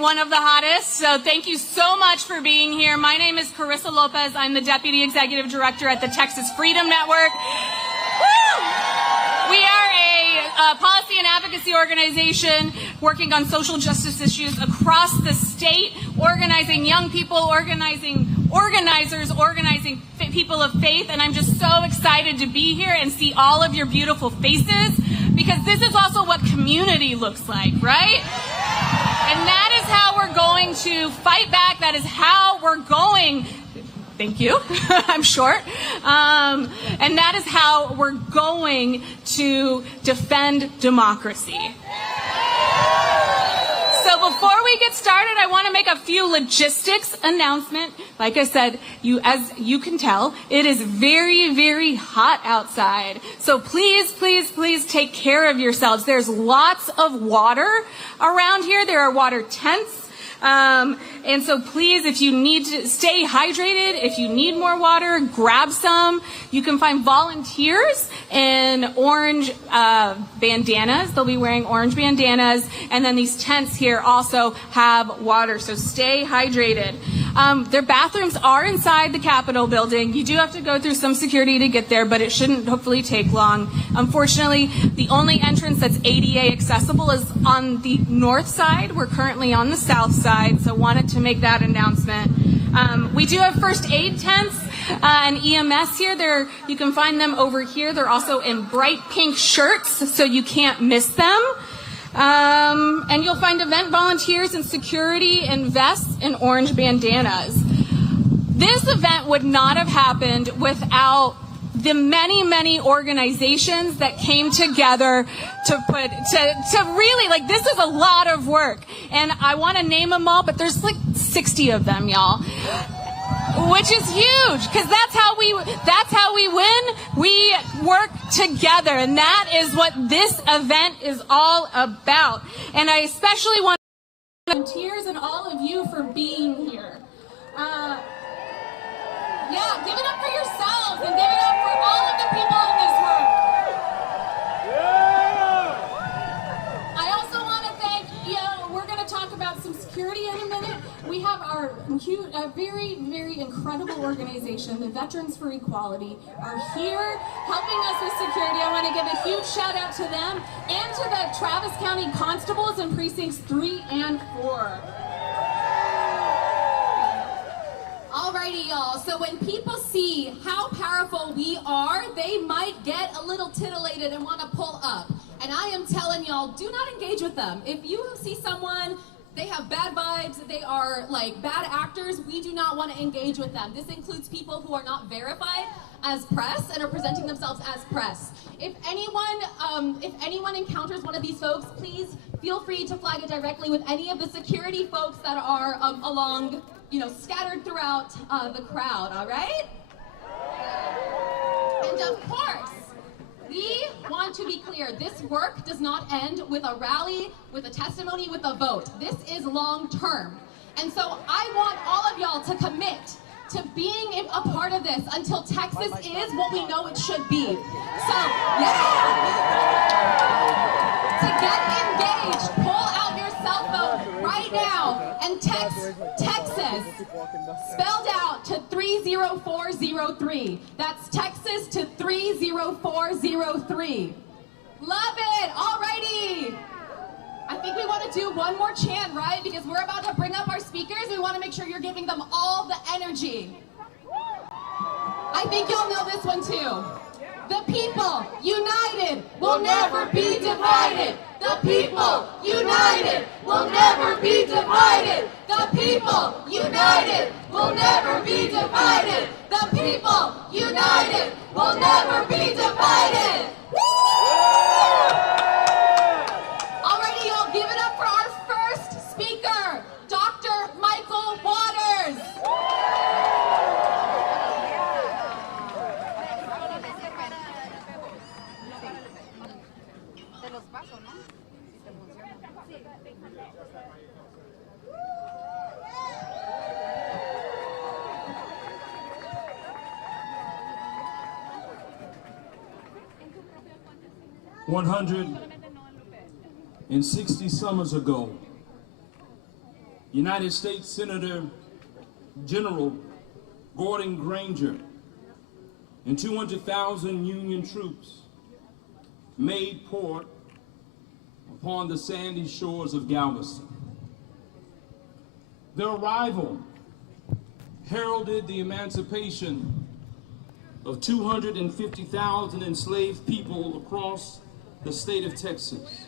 one of the hottest, so thank you so much for being here. My name is Carissa Lopez. I'm the Deputy Executive Director at the Texas Freedom Network. Woo! We are a policy and advocacy organization working on social justice issues across the state, organizing young people, organizing organizers, organizing people of faith, and I'm just so excited to be here and see all of your beautiful faces, because this is also what community looks like, right? And that is how we're going to fight back. That is how we're going. Thank you. I'm short. And that is how we're going to defend democracy. So before we get started, I want to make a few logistics announcements. Like I said, as you can tell, it is very, very hot outside. So please, please, please take care of yourselves. There's lots of water around here. There are water tents. And so please, if you need to stay hydrated, if you need more water, grab some. You can find volunteers in orange bandanas. They'll be wearing orange bandanas. And then these tents here also have water. So stay hydrated. Their bathrooms are inside the Capitol building. You do have to go through some security to get there, but it shouldn't hopefully take long. Unfortunately, the only entrance that's ADA accessible is on the north side. We're currently on the south side, so wanted to make that announcement. We do have first aid tents and EMS here. You can find them over here. They're also in bright pink shirts, so you can't miss them. And you'll find event volunteers and security in vests and orange bandanas. This event would not have happened without the many, many organizations that came together to really, like, this is a lot of work. And I want to name them all, but there's like 60 of them, y'all. Which is huge, because that's how we win. We work together, and that is what this event is all about. And I especially want to thank volunteers and all of you for being here. Yeah, give it up for yourselves and give it up for all of the people in this work. I also want to thank, we're going to talk about some security in a minute. We have our very, very incredible organization, the Veterans for Equality, are here helping us with security. I want to give a huge shout out to them and to the Travis County Constables in precincts 3 and 4. Alrighty, y'all. So when people see how powerful we are, they might get a little titillated and want to pull up. And I am telling y'all, do not engage with them. If you see someone, they have bad vibes, they are like bad actors, we do not want to engage with them. This includes people who are not verified as press and are presenting themselves as press. If anyone encounters one of these folks, please feel free to flag it directly with any of the security folks that are along, scattered throughout the crowd, all right? And of course, we want to be clear, this work does not end with a rally, with a testimony, with a vote. This is long term. And so I want all of y'all to commit to being a part of this until Texas is what we know it should be. So, to get engaged, pull out your cell phone right now and text Texas spelled out to 30403. That's Texas to 30403. Love it. Alrighty. I think we want to do one more chant, right? Because we're about to bring up our speakers. We want to make sure you're giving them all the energy. I think y'all know this one too. The people united will never be divided. The people united will never be divided. The people united will never be divided. The people united will never be divided. Alrighty, y'all, give it up for our first speaker, Dr. Michael Waters. $160 summers ago, United States Senator General Gordon Granger and 200,000 Union troops made port upon the sandy shores of Galveston. Their arrival heralded the emancipation of 250,000 enslaved people across the state of Texas.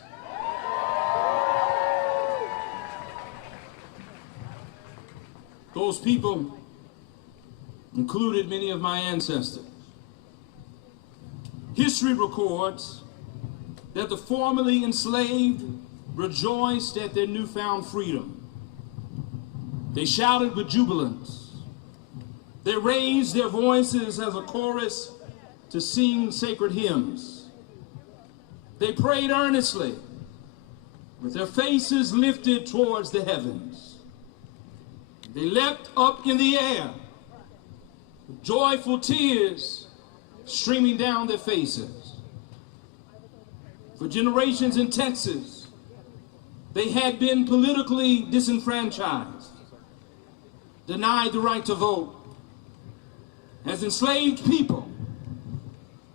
Those people included many of my ancestors. History records that the formerly enslaved rejoiced at their newfound freedom. They shouted with jubilance. They raised their voices as a chorus to sing sacred hymns. They prayed earnestly with their faces lifted towards the heavens. They leapt up in the air with joyful tears streaming down their faces. For generations in Texas, they had been politically disenfranchised, denied the right to vote. As enslaved people,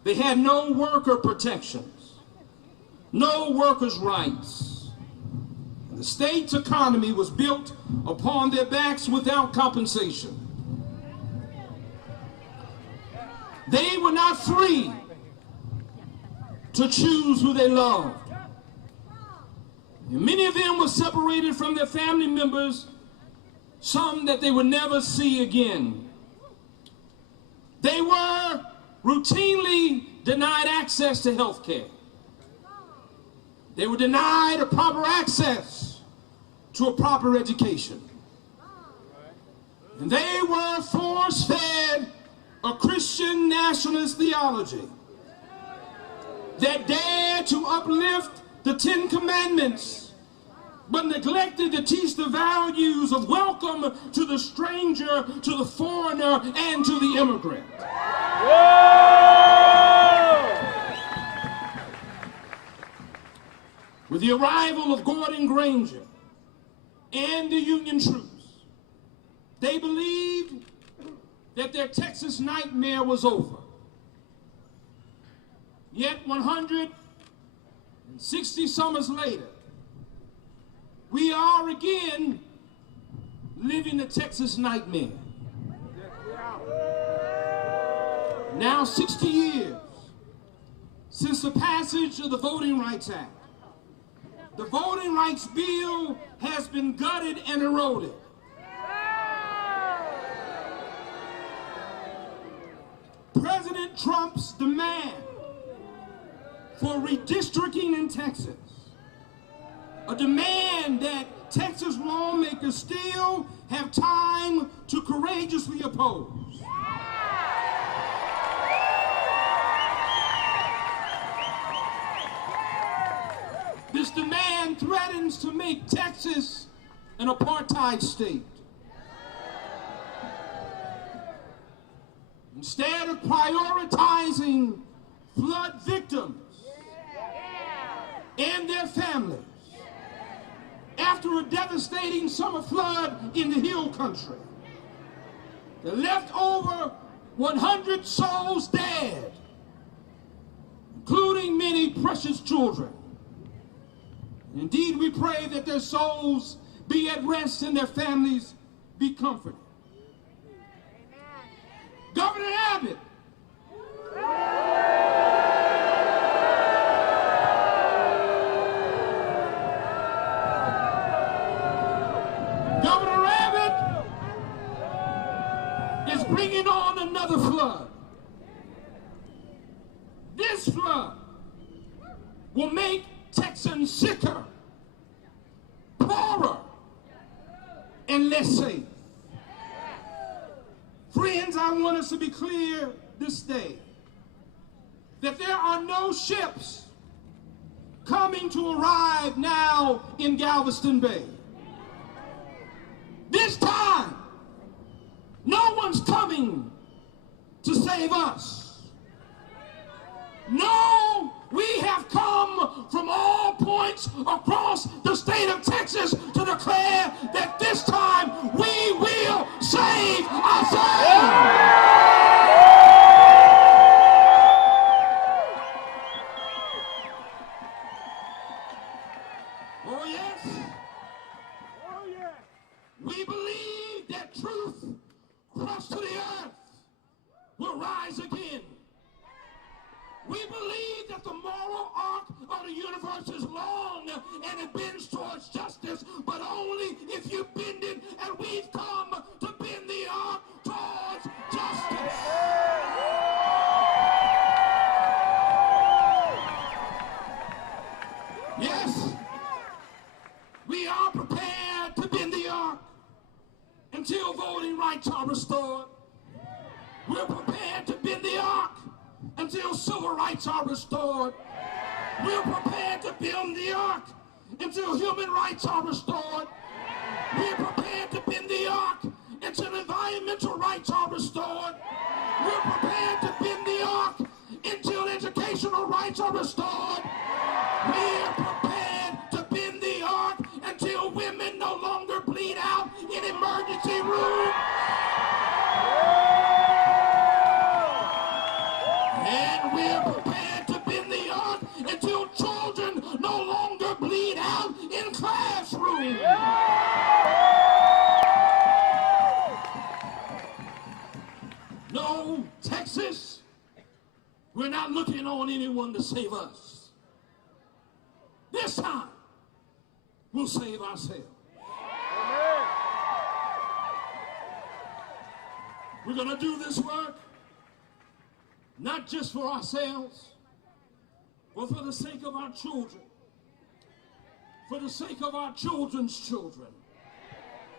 they had no worker protections, no workers' rights. And the state's economy was built upon their backs without compensation. They were not free to choose who they loved. And many of them were separated from their family members, some that they would never see again. They were routinely denied access to health care. They were denied a proper access to a proper education. And they were force-fed a Christian nationalist theology that dared to uplift the Ten Commandments but neglected to teach the values of welcome to the stranger, to the foreigner, and to the immigrant. Whoa! With the arrival of Gordon Granger and the Union troops, they believed that their Texas nightmare was over. Yet 160 summers later, we are again living the Texas nightmare. Now 60 years since the passage of the Voting Rights Act. The Voting Rights Bill has been gutted and eroded. President Trump's demand for redistricting in Texas, a demand that Texas lawmakers still have time to courageously oppose. This demand threatens to make Texas an apartheid state. Instead of prioritizing flood victims and their families, after a devastating summer flood in the Hill Country, they left over 100 souls dead, including many precious children. Indeed, we pray that their souls be at rest and their families be comforted. Governor Abbott, is bringing on another flood. This flood will make Texans sicker, poorer, and less safe. Friends, I want us to be clear this day that there are no ships coming to arrive now in Galveston Bay. This time, no one's coming to save us. No, we have come from all points across the state of Texas to declare that this We believe that truth crushed to the earth will rise again. We believe that the moral arc of the universe is long and it bends towards justice, but only if you bend it, and we've come to bend the arc towards justice. Yes, we are prepared to bend the arc until voting rights are restored. We're prepared to bend the arc until civil rights are restored. We're prepared to bend the arc until human rights are restored. We're prepared to bend the arc until environmental rights are restored. We're prepared to bend the arc until educational rights are restored. We're prepared to bend the arc until women no longer bleed out in emergency rooms. And we're prepared to bend the arc until children no longer bleed out in classrooms. No, Texas, we're not looking on anyone to save us. This time, we'll save ourselves. We're going to do this work not just for ourselves, but for the sake of our children, for the sake of our children's children,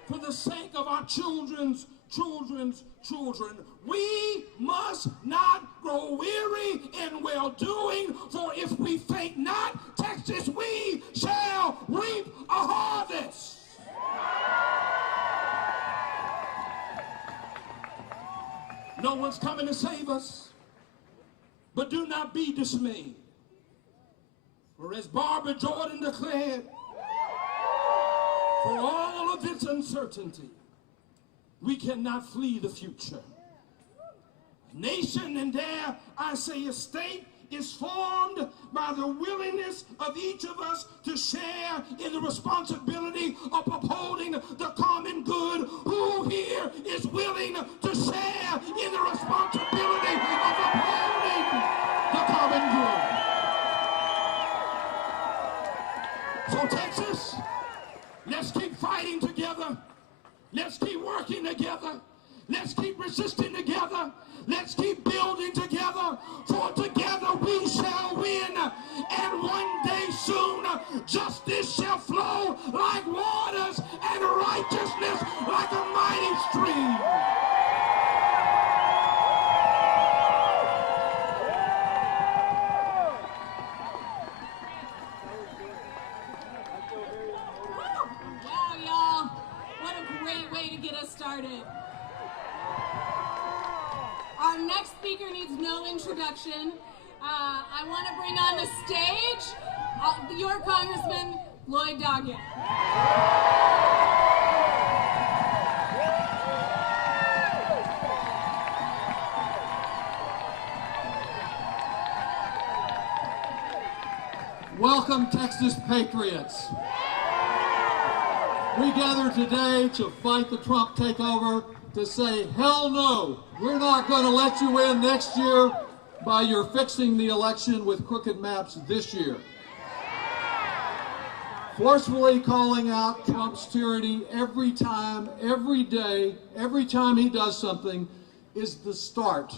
for the sake of our children's children's children. We must not grow weary in well-doing, for if we faint not, Texas, we shall reap a harvest. No one's coming to save us, but do not be dismayed. For as Barbara Jordan declared, for all of its uncertainty, we cannot flee the future. A nation, and dare I say a state, is formed by the willingness of each of us to share in the responsibility of upholding the common good. Who here is willing to share in the responsibility of upholding the common good? So Texas, let's keep fighting together. Let's keep working together. Let's keep resisting together. Let's keep building together. For together we shall win. And one day soon, justice shall flow like waters and righteousness like a mighty stream. Wow, y'all. What a great way to get us started. Our next speaker needs no introduction. I want to bring on the stage your Congressman, Lloyd Doggett. Welcome, Texas Patriots. We gather today to fight the Trump takeover, to say, hell no, we're not going to let you in next year by your fixing the election with crooked maps this year. Forcefully calling out Trump's tyranny every time, every day, every time he does something is the start,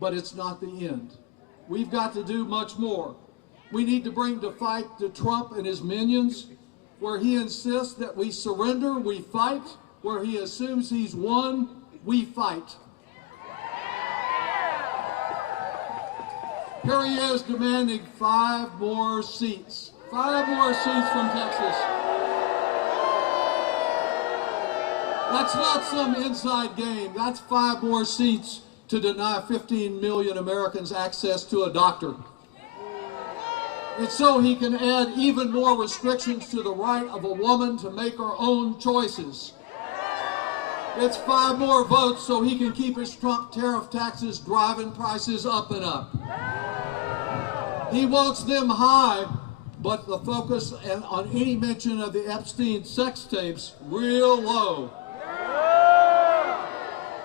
but it's not the end. We've got to do much more. We need to bring to fight to Trump and his minions, where he insists that we surrender, we fight, where he assumes he's won, we fight. Here he is demanding 5 more seats. 5 more seats from Texas. That's not some inside game. That's 5 more seats to deny 15 million Americans access to a doctor. It's so he can add even more restrictions to the right of a woman to make her own choices. It's 5 more votes so he can keep his Trump tariff taxes driving prices up and up. He wants them high, but the focus on any mention of the Epstein sex tapes real low.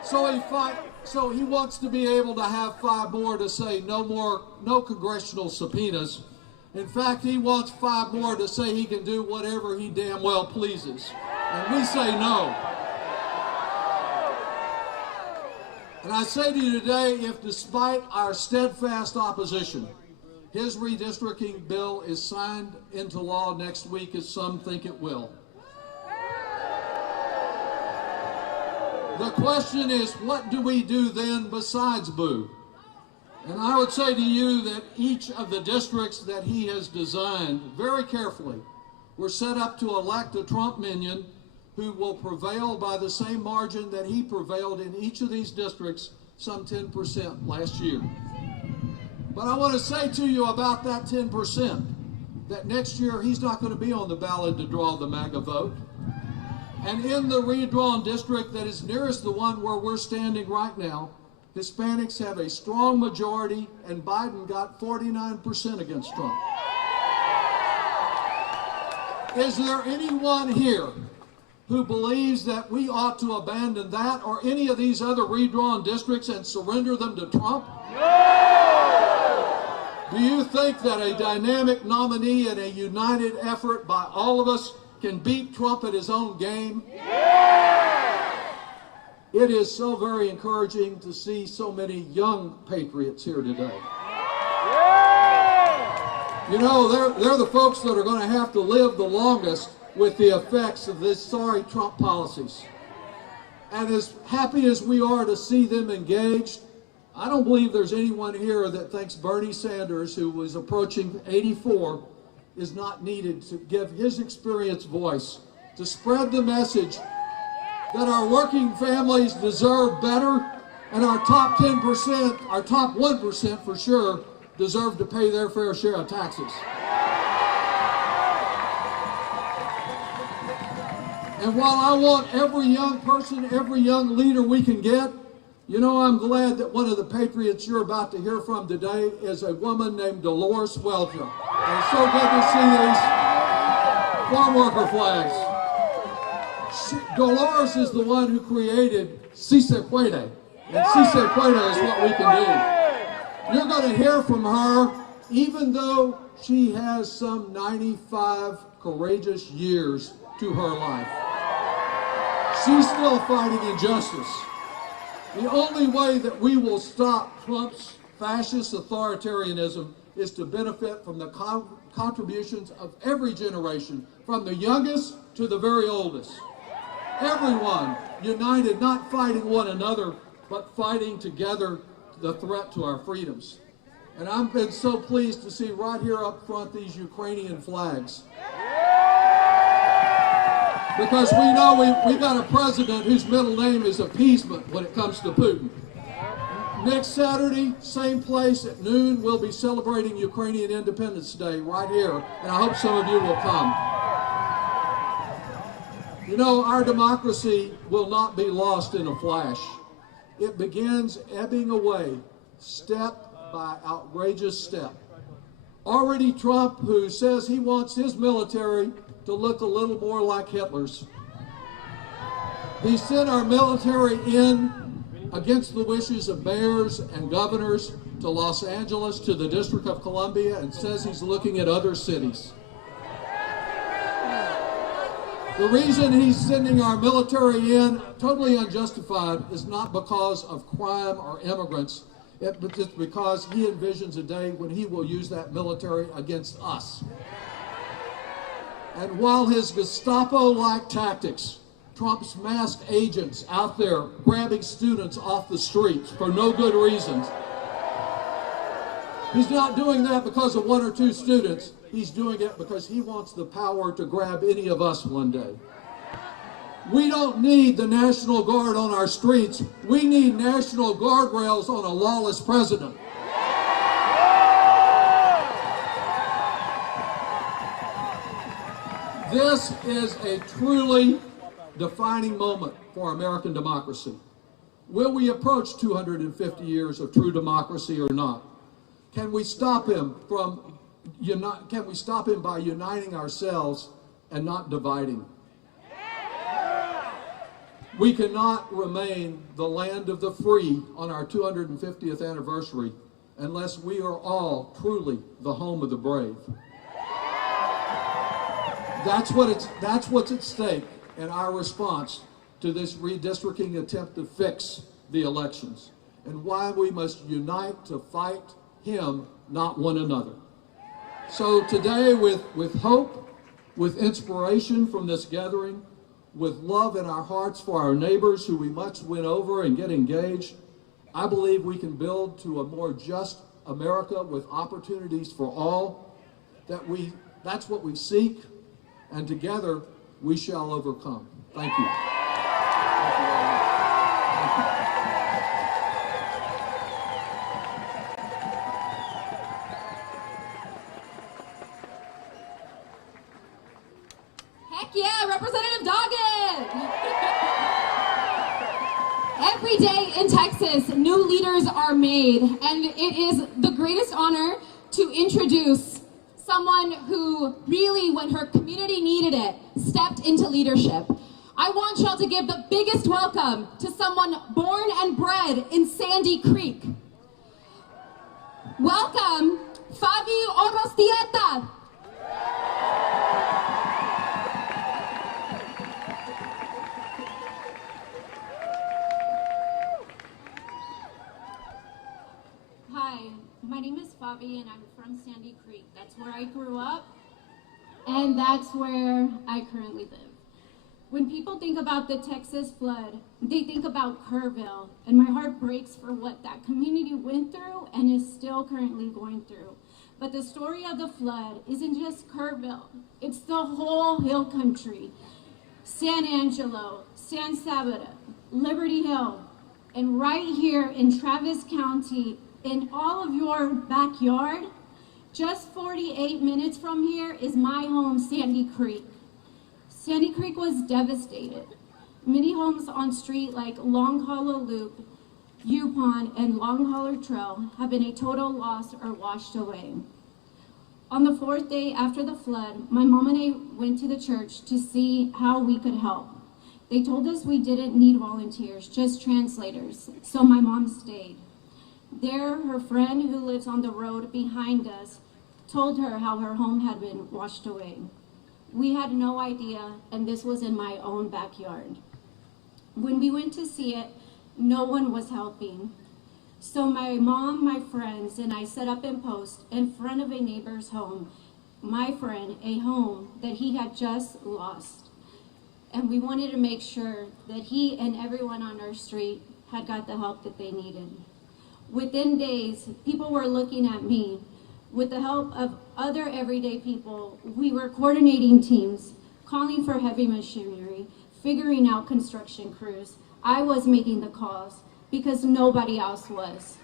So he wants to be able to have 5 more to say no congressional subpoenas. In fact, he wants 5 more to say he can do whatever he damn well pleases. And we say no. And I say to you today, if despite our steadfast opposition, his redistricting bill is signed into law next week, as some think it will, the question is, what do we do then besides boo? And I would say to you that each of the districts that he has designed very carefully were set up to elect a Trump minion who will prevail by the same margin that he prevailed in each of these districts, some 10% last year. But I want to say to you about that 10%, that next year he's not going to be on the ballot to draw the MAGA vote. And in the redrawn district that is nearest the one where we're standing right now, Hispanics have a strong majority, and Biden got 49% against Trump. Is there anyone here who believes that we ought to abandon that or any of these other redrawn districts and surrender them to Trump? No! Do you think that a dynamic nominee and a united effort by all of us can beat Trump at his own game? Yeah! It is so very encouraging to see so many young patriots here today. Yeah! You know, they're the folks that are going to have to live the longest with the effects of this sorry Trump policies. And as happy as we are to see them engaged, I don't believe there's anyone here that thinks Bernie Sanders, who was approaching 84, is not needed to give his experience voice, to spread the message that our working families deserve better, and our top 10%, our top 1% for sure, deserve to pay their fair share of taxes. And while I want every young person, every young leader we can get, you know, I'm glad that one of the patriots you're about to hear from today is a woman named Dolores Huerta. And it's so good to see these farm worker flags. Dolores is the one who created Si Se Puede. And Si Se Puede is what we can do. You're going to hear from her, even though she has some 95 courageous years to her life. She's still fighting injustice. The only way that we will stop Trump's fascist authoritarianism is to benefit from the contributions of every generation, from the youngest to the very oldest. Everyone united, not fighting one another, but fighting together the threat to our freedoms. And I've been so pleased to see right here up front these Ukrainian flags. Because we know we got a president whose middle name is appeasement when it comes to Putin. Next Saturday, same place at noon, we'll be celebrating Ukrainian Independence Day right here, and I hope some of you will come. You know, our democracy will not be lost in a flash. It begins ebbing away, step by outrageous step. Already Trump, who says he wants his military to look a little more like Hitler's. He sent our military in against the wishes of mayors and governors to Los Angeles, to the District of Columbia, and says he's looking at other cities. The reason he's sending our military in, totally unjustified, is not because of crime or immigrants. It's because he envisions a day when he will use that military against us. And while his Gestapo-like tactics, Trump's masked agents out there grabbing students off the streets for no good reasons, he's not doing that because of 1 or 2 students. He's doing it because he wants the power to grab any of us one day. We don't need the National Guard on our streets. We need national guardrails on a lawless president. This is a truly defining moment for American democracy. Will we approach 250 years of true democracy or not? Can we stop him by uniting ourselves and not dividing? We cannot remain the land of the free on our 250th anniversary unless we are all truly the home of the brave. That's what's at stake in our response to this redistricting attempt to fix the elections, and why we must unite to fight him, not one another. So today, with hope, with inspiration from this gathering, with love in our hearts for our neighbors who we must win over and get engaged, I believe we can build to a more just America with opportunities for all. That's what we seek, and together we shall overcome. Thank you. Heck yeah, Representative Doggett! Every day in Texas, new leaders are made, and it is the greatest honor to introduce someone who really, when her community needed it, stepped into leadership. I want y'all to give the biggest welcome to someone born and bred in Sandy Creek. Welcome, Fabi. Hi, my name is Fabi and I'm from Sandy Creek. That's where I grew up and that's where I currently live. When people think about the Texas flood, they think about Kerrville, and my heart breaks for what that community went through and is still currently going through. But the story of the flood isn't just Kerrville, it's the whole hill country. San Angelo, San Sabata, Liberty Hill, and right here in Travis County, in all of your backyard, just 48 minutes from here is my home, Sandy Creek. Sandy Creek was devastated. Many homes on street like Long Hollow Loop, Yupon, and Long Hollow Trail have been a total loss or washed away. On the fourth day after the flood, my mom and I went to the church to see how we could help. They told us we didn't need volunteers, just translators, so my mom stayed. There, her friend who lives on the road behind us told her how her home had been washed away. We had no idea, and this was in my own backyard. When we went to see it, no one was helping. So my mom, my friends, and I set up in post in front of a neighbor's home, my friend, a home that he had just lost. And we wanted to make sure that he and everyone on our street had got the help that they needed. Within days, people were looking at me. With the help of other everyday people, we were coordinating teams, calling for heavy machinery, figuring out construction crews. I was making the calls because nobody else was.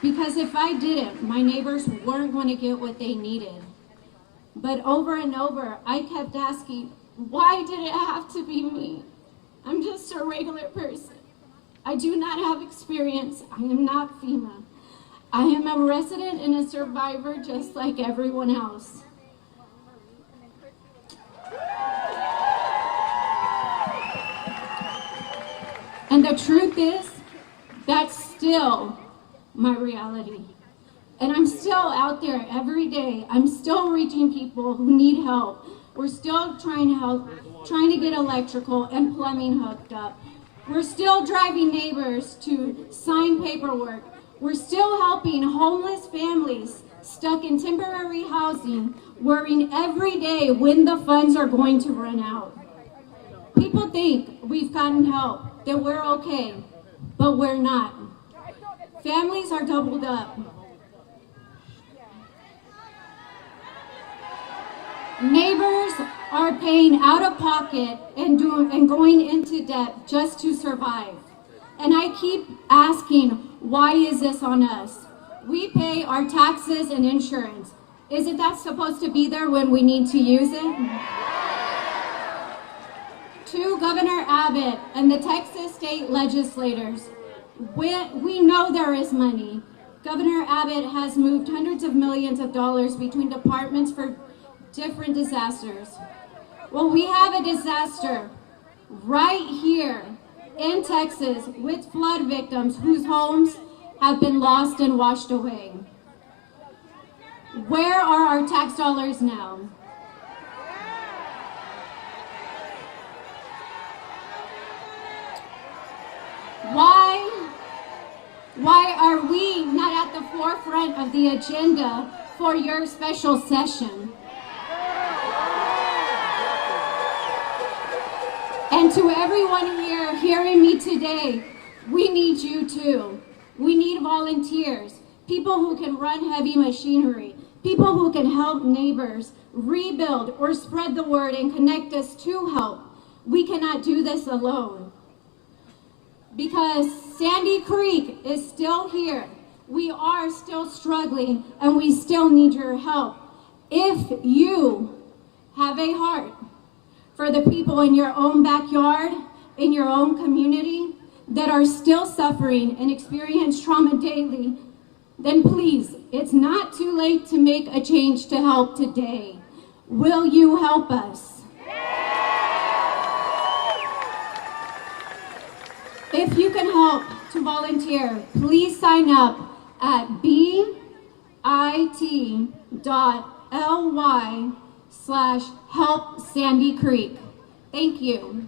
Because if I didn't, my neighbors weren't going to get what they needed. But over and over, I kept asking, why did it have to be me? I'm just a regular person. I do not have experience. I am not FEMA. I am a resident and a survivor just like everyone else. And the truth is, that's still my reality. And I'm still out there every day. I'm still reaching people who need help. We're still trying to help, trying to get electrical and plumbing hooked up. We're still driving neighbors to sign paperwork. We're still helping homeless families stuck in temporary housing, worrying every day when the funds are going to run out. People think we've gotten help, that we're okay, but we're not. Families are doubled up. Neighbors are paying out of pocket and going into debt just to survive. And I keep asking, why is this on us? We pay our taxes and insurance. Isn't that supposed to be there when we need to use it? To Governor Abbott and the Texas state legislators, we know there is money. Governor Abbott has moved hundreds of millions of dollars between departments different disasters. Well, we have a disaster right here in Texas with flood victims whose homes have been lost and washed away. Where are our tax dollars now? Why are we not at the forefront of the agenda for your special session? And to everyone here hearing me today, we need you too. We need volunteers, people who can run heavy machinery, people who can help neighbors rebuild or spread the word and connect us to help. We cannot do this alone. Because Sandy Creek is still here. We are still struggling and we still need your help. If you have a heart for the people in your own backyard, in your own community that are still suffering and experience trauma daily, then please, it's not too late to make a change to help today. Will you help us? If you can help to volunteer, please sign up at bit.ly/help Sandy Creek. Thank you.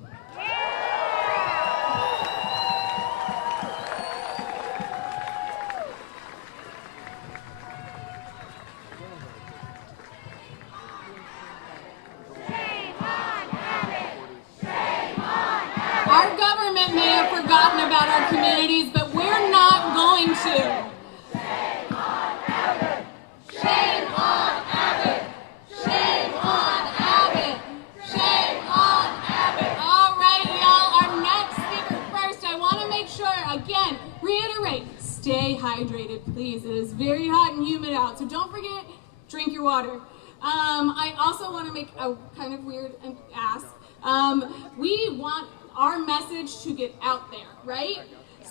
Our government may have forgotten about our communities, but we're not going to. Shame on Abbott! Shame on Abbott! Shame on Abbott! Shame on Abbott! All right, y'all, our next speaker first. I want to make sure, again, reiterate, stay hydrated, please. It is very hot and humid out, so don't forget, drink your water. I also want to make a kind of weird ask. We want our message to get out there, right?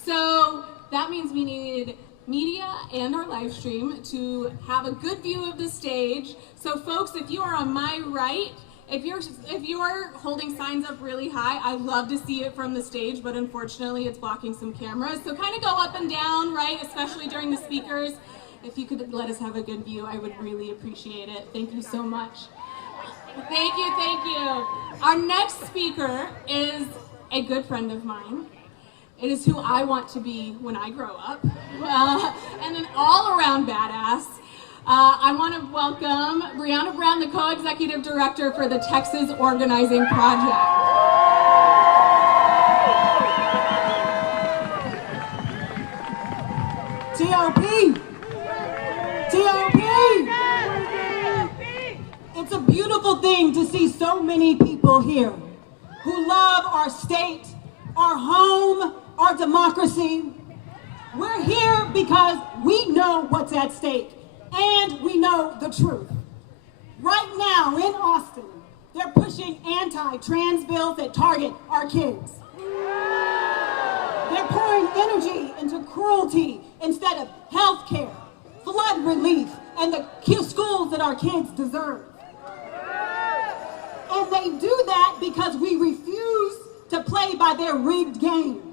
So that means we need media and our live stream to have a good view of the stage. So folks, if you are on my right, if you're holding signs up really high, I'd love to see it from the stage, but unfortunately it's blocking some cameras. So kind of go up and down, right? Especially during the speakers. If you could let us have a good view, I would really appreciate it. Thank you so much. Thank you, thank you. Our next speaker is a good friend of mine. It is who I want to be when I grow up, and an all-around badass. I want to welcome Brianna Brown, the co-executive director for the Texas Organizing Project. TOP! TOP! It's a beautiful thing to see so many people here who love our state, our home, our democracy. We're here because we know what's at stake and we know the truth. Right now in Austin, they're pushing anti-trans bills that target our kids. They're pouring energy into cruelty instead of health care, flood relief, and the schools that our kids deserve. And they do that because we refuse to play by their rigged game.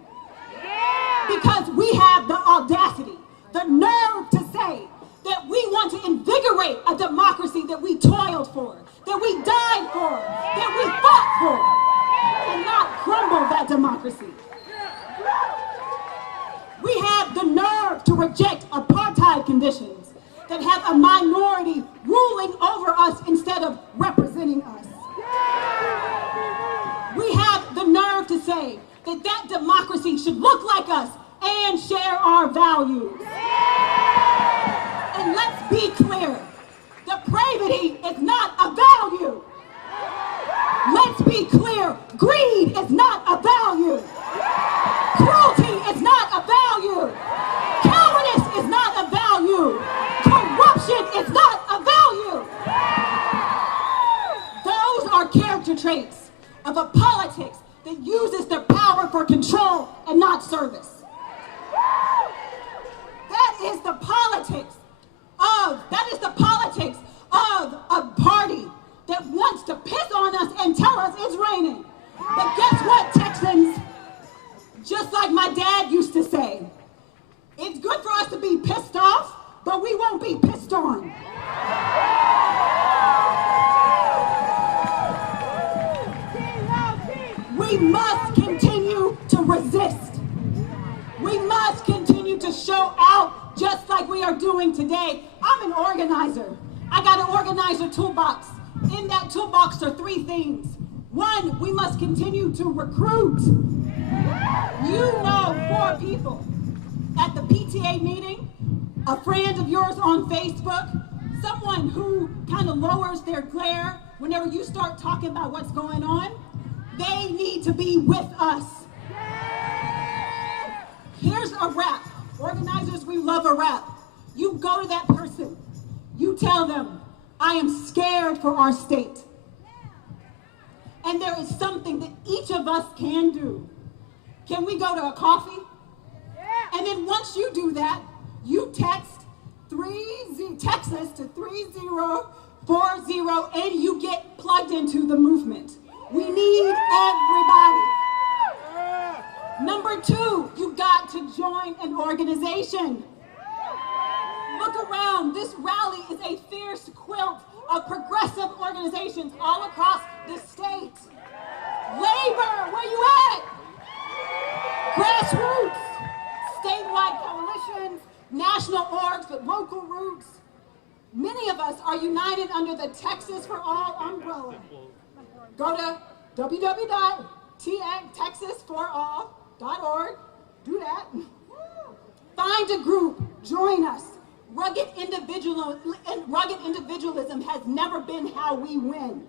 Because we have the audacity, the nerve to say that we want to invigorate a democracy that we toiled for, that we died for, that we fought for, and not crumble that democracy. We have the nerve to reject apartheid conditions that have a minority ruling over us instead of representing us. We have the nerve to say that that democracy should look like us and share our values. And let's be clear, depravity is not a value. Let's be clear, greed is not a value. Cruelty is not a value. Cowardice is not a value. Corruption is not a value. Those are character traits of a politics that uses their power for control and not service. That is the politics of a party because it's raining. But guess what, Texans? Just like my dad used to say, it's good for us to be pissed off, but we won't be pissed on. We must continue to resist. We must continue to show out just like we are doing today. I'm an organizer. I got an organizer toolbox. In that toolbox are 3 things. 1, we must continue to recruit. You know 4 people at the PTA meeting, a friend of yours on Facebook, someone who kind of lowers their glare whenever you start talking about what's going on. They need to be with us. Here's a rap. Organizers, we love a rap. You go to that person. You tell them, I am scared for our state. And there is something that each of us can do. Can we go to a coffee? And then once you do that, you text Texas to 3040 and you get plugged into the movement. We need everybody. Number 2, you got to join an organization. Look around. This rally is a fierce quilt of progressive organizations all across the state. Labor, where you at? Grassroots, statewide coalitions, national orgs with local roots. Many of us are united under the Texas for All umbrella. Go to www.texasforall.org. Do that. Find a group. Join us. Rugged individualism has never been how we win.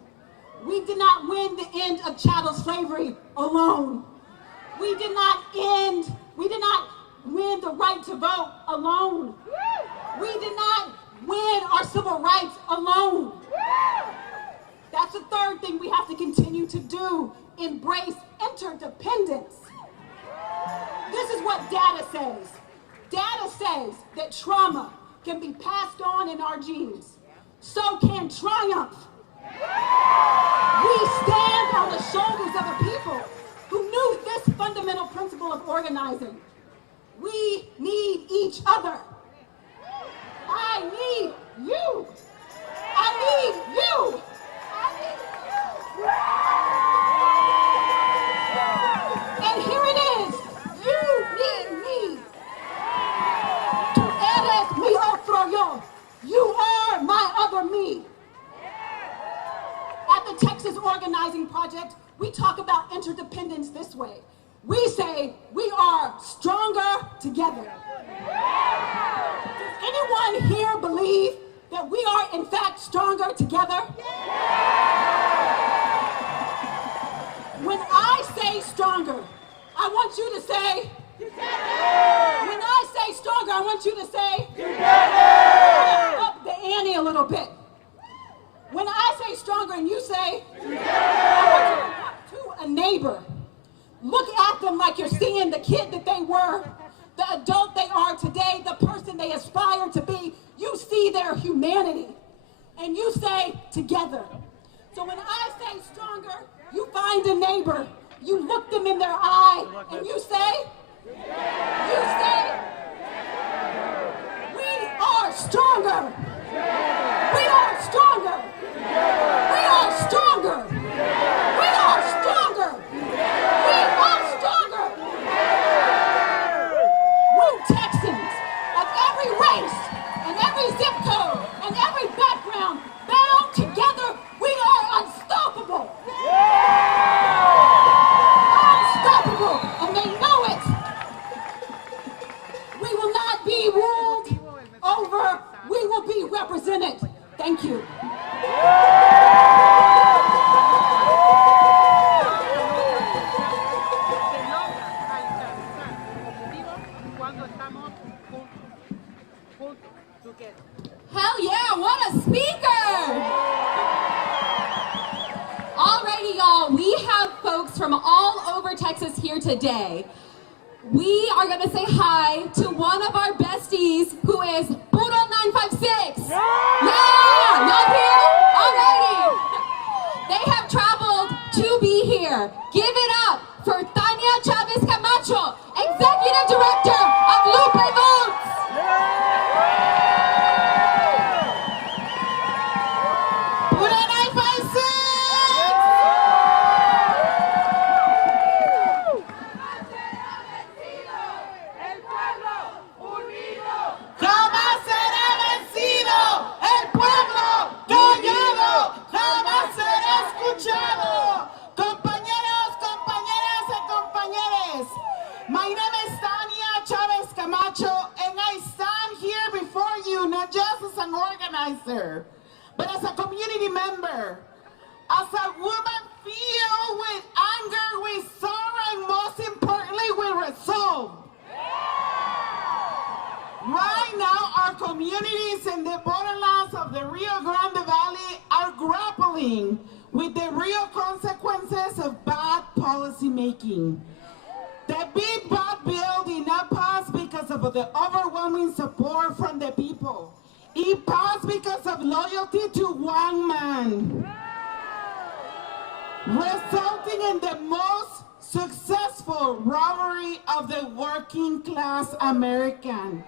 We did not win the end of chattel slavery alone. We did not win the right to vote alone. We did not win our civil rights alone. That's the 3rd thing we have to continue to do. Embrace interdependence. This is what data says. Data says that trauma can be passed on in our genes. So can triumph. We stand on the shoulders of a people who knew this fundamental principle of organizing. We need each other. I need you. I need you. And here it is. You need me. Tú eres mi otro yo. You are my other me. At the Texas Organizing Project, we talk about interdependence this way. We say we are stronger together. Does anyone here believe that we are in fact stronger together? When I say stronger, I want you to say together. When I say stronger, I want you to say together. Up the ante a little bit. When I say stronger and you say together, I want you to walk to a neighbor. Look at them like you're seeing the kid that they were, the adult they are today, the person they aspire to be. You see their humanity and you say together. So when I say stronger, you find a neighbor, you look them in their eye and you say, we are stronger. We are stronger. We are stronger. We are stronger. We are stronger. We Texans of every race and every zip code and every background, bound together, we are unstoppable. Unstoppable, and they know it. We will not be ruled over. We will be represented. Thank you. Hell yeah, what a speaker! Alrighty, y'all, we have folks from all over Texas here today. We are gonna say hi to one of our besties who is Puro 956. Yeah! Not here? Alrighty. They have traveled to here. Give it up for Tanya Chavez Camacho, Executive Director of Lupe Votes. My name is Tanya Chavez Camacho, and I stand here before you not just as an organizer, but as a community member, as a woman filled with anger, with sorrow, and most importantly, with resolve. Right now, our communities in the borderlands of the Rio Grande Valley are grappling with the real consequences of bad policy making. The big bad bill did not pass because of the overwhelming support from the people. It passed because of loyalty to one man, resulting in the most successful robbery of the working class American.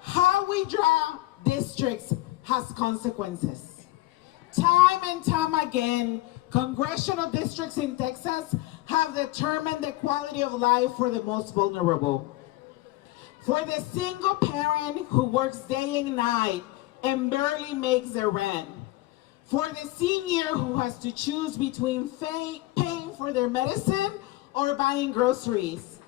How we draw districts has consequences. Time and time again, congressional districts in Texas have determined the quality of life for the most vulnerable. For the single parent who works day and night and barely makes their rent. For the senior who has to choose between paying for their medicine or buying groceries.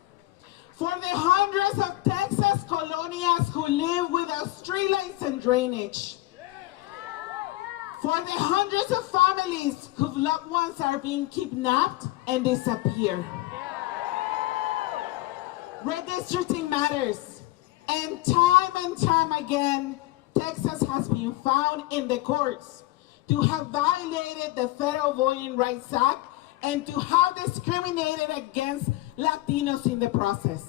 For the hundreds of Texas colonias who live without streetlights and drainage. For the hundreds of families whose loved ones are being kidnapped and disappear. Redistricting matters, and time again, Texas has been found in the courts to have violated the Federal Voting Rights Act and to have discriminated against Latinos in the process.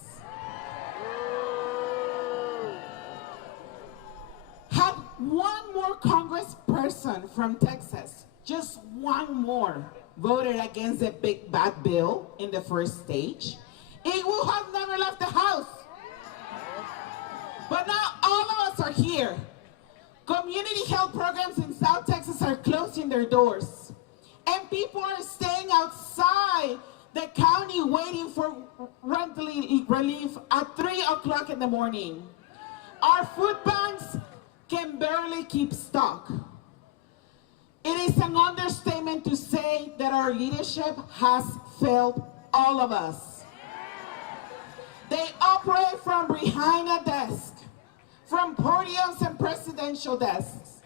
Had one more congressperson from Texas, just one more, voted against the big bad bill in the first stage, it would have never left the House. But now all of us are here. Community health programs in South Texas are closing their doors. And people are staying outside the county waiting for rent relief at 3 o'clock in the morning. Our food banks can barely keep stock. It is an understatement to say that our leadership has failed all of us. They operate from behind a desk, from podiums and presidential desks.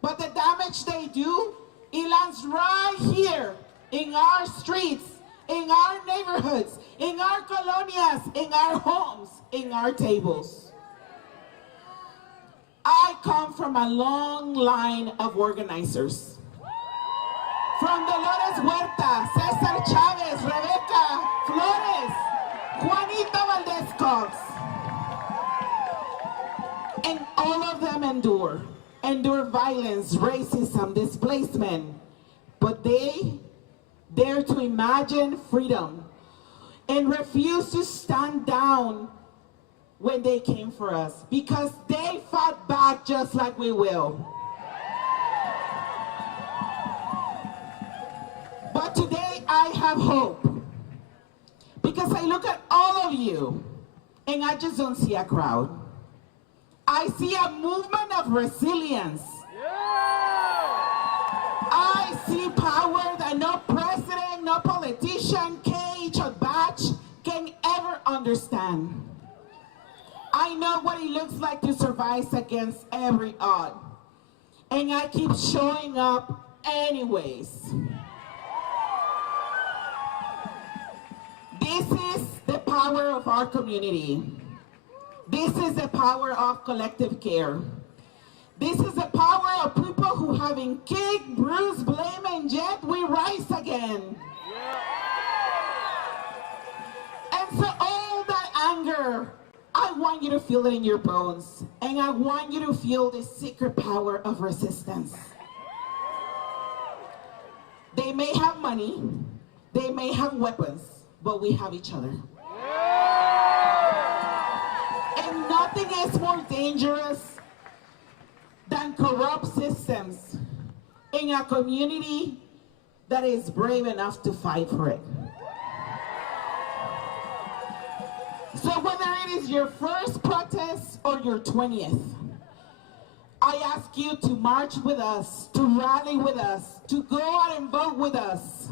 But the damage they do, it lands right here in our streets, in our neighborhoods, in our colonias, in our homes, in our tables. I come from a long line of organizers. From Dolores Huerta, Cesar Chavez, Rebecca Flores, Juanita Valdez Cox. And all of them endure violence, racism, displacement. But they dare to imagine freedom and refuse to stand down when they came for us, because they fought back just like we will. But today I have hope, because I look at all of you and I just don't see a crowd. I see a movement of resilience. I see power that no president, no politician, cage or badge can ever understand. I know what it looks like to survive against every odd. And I keep showing up anyways. This is the power of our community. This is the power of collective care. This is the power of people who have been kicked, bruised, blamed, and yet we rise again. And so all that anger, I want you to feel it in your bones. And I want you to feel the secret power of resistance. They may have money, they may have weapons, but we have each other. And nothing is more dangerous than corrupt systems in a community that is brave enough to fight for it. So whether it is your first protest or your 20th, I ask you to march with us, to rally with us, to go out and vote with us.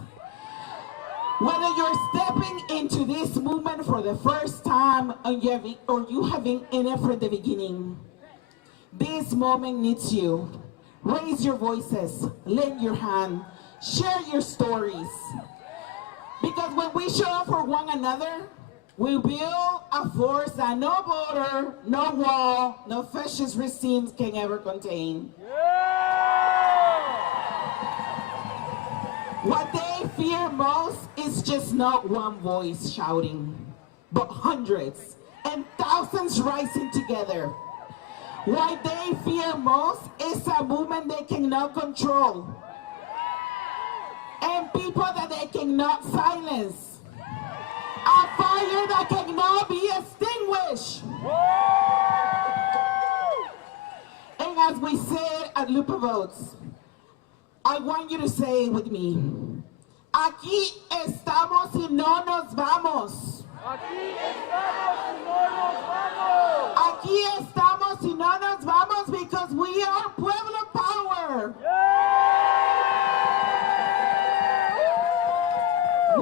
Whether you're stepping into this movement for the first time or you have been in it from the beginning, this moment needs you. Raise your voices, lend your hand, share your stories. Because when we show up for one another, we build a force that no border, no wall, no fascist regimes can ever contain. What they fear most is just not one voice shouting, but hundreds and thousands rising together. What they fear most is a movement they cannot control, and people that they cannot silence. A fire that cannot be extinguished. And as we say at Lupa Votes, I want you to say it with me. Aquí estamos y no nos vamos. Aquí estamos y no nos vamos. Aquí estamos y no nos vamos because we are Pueblo Power.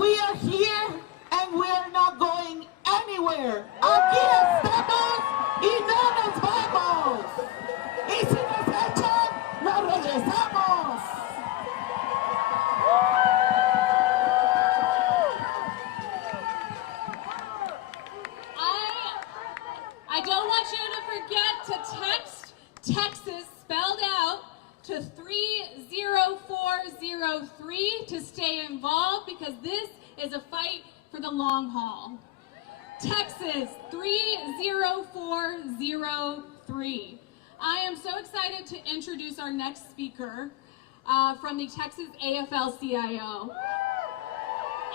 We are here and we are not going anywhere. Aquí estamos y no nos vamos. Y si nos echan, nos regresamos. I don't want you to forget to text Texas spelled out to 30403 to stay involved because this is a fight for the long haul. Texas 30403. I am so excited to introduce our next speaker from the Texas AFL-CIO.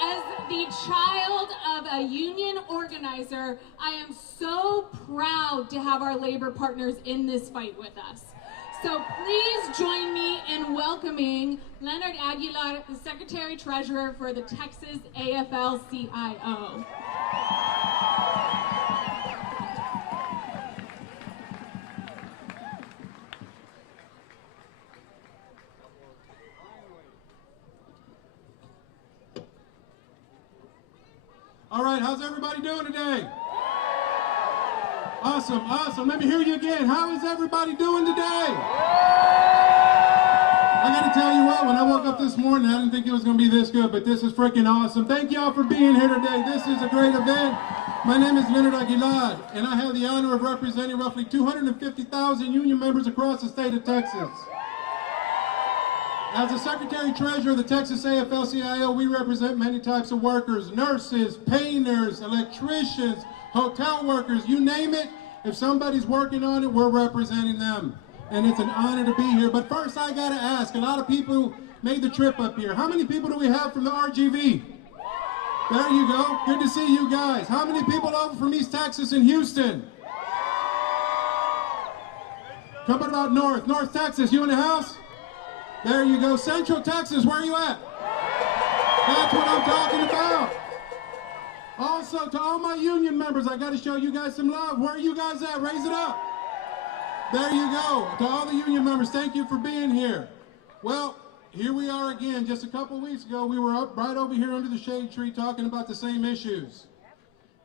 As the child of a union organizer, I am so proud to have our labor partners in this fight with us. So please join me in welcoming Leonard Aguilard, the Secretary-Treasurer for the Texas AFL-CIO. All right, how's everybody doing today? Awesome, awesome. Let me hear you again. How is everybody doing today? I gotta tell you what, when I woke up this morning, I didn't think it was gonna be this good, but this is freaking awesome. Thank y'all for being here today. This is a great event. My name is Leonard Aguilard, and I have the honor of representing roughly 250,000 union members across the state of Texas. As the Secretary-Treasurer of the Texas AFL-CIO, we represent many types of workers: nurses, painters, electricians, hotel workers, you name it. If somebody's working on it, we're representing them. And it's an honor to be here. But first, I gotta ask, a lot of people made the trip up here. How many people do we have from the RGV? There you go. Good to see you guys. How many people over from East Texas and Houston? Coming about North Texas, you in the house? There you go. Central Texas, where are you at? That's what I'm talking about. Also, to all my union members, I got to show you guys some love. Where are you guys at? Raise it up. There you go. To all the union members, thank you for being here. Well, here we are again. Just a couple weeks ago, we were up right over here under the shade tree talking about the same issues.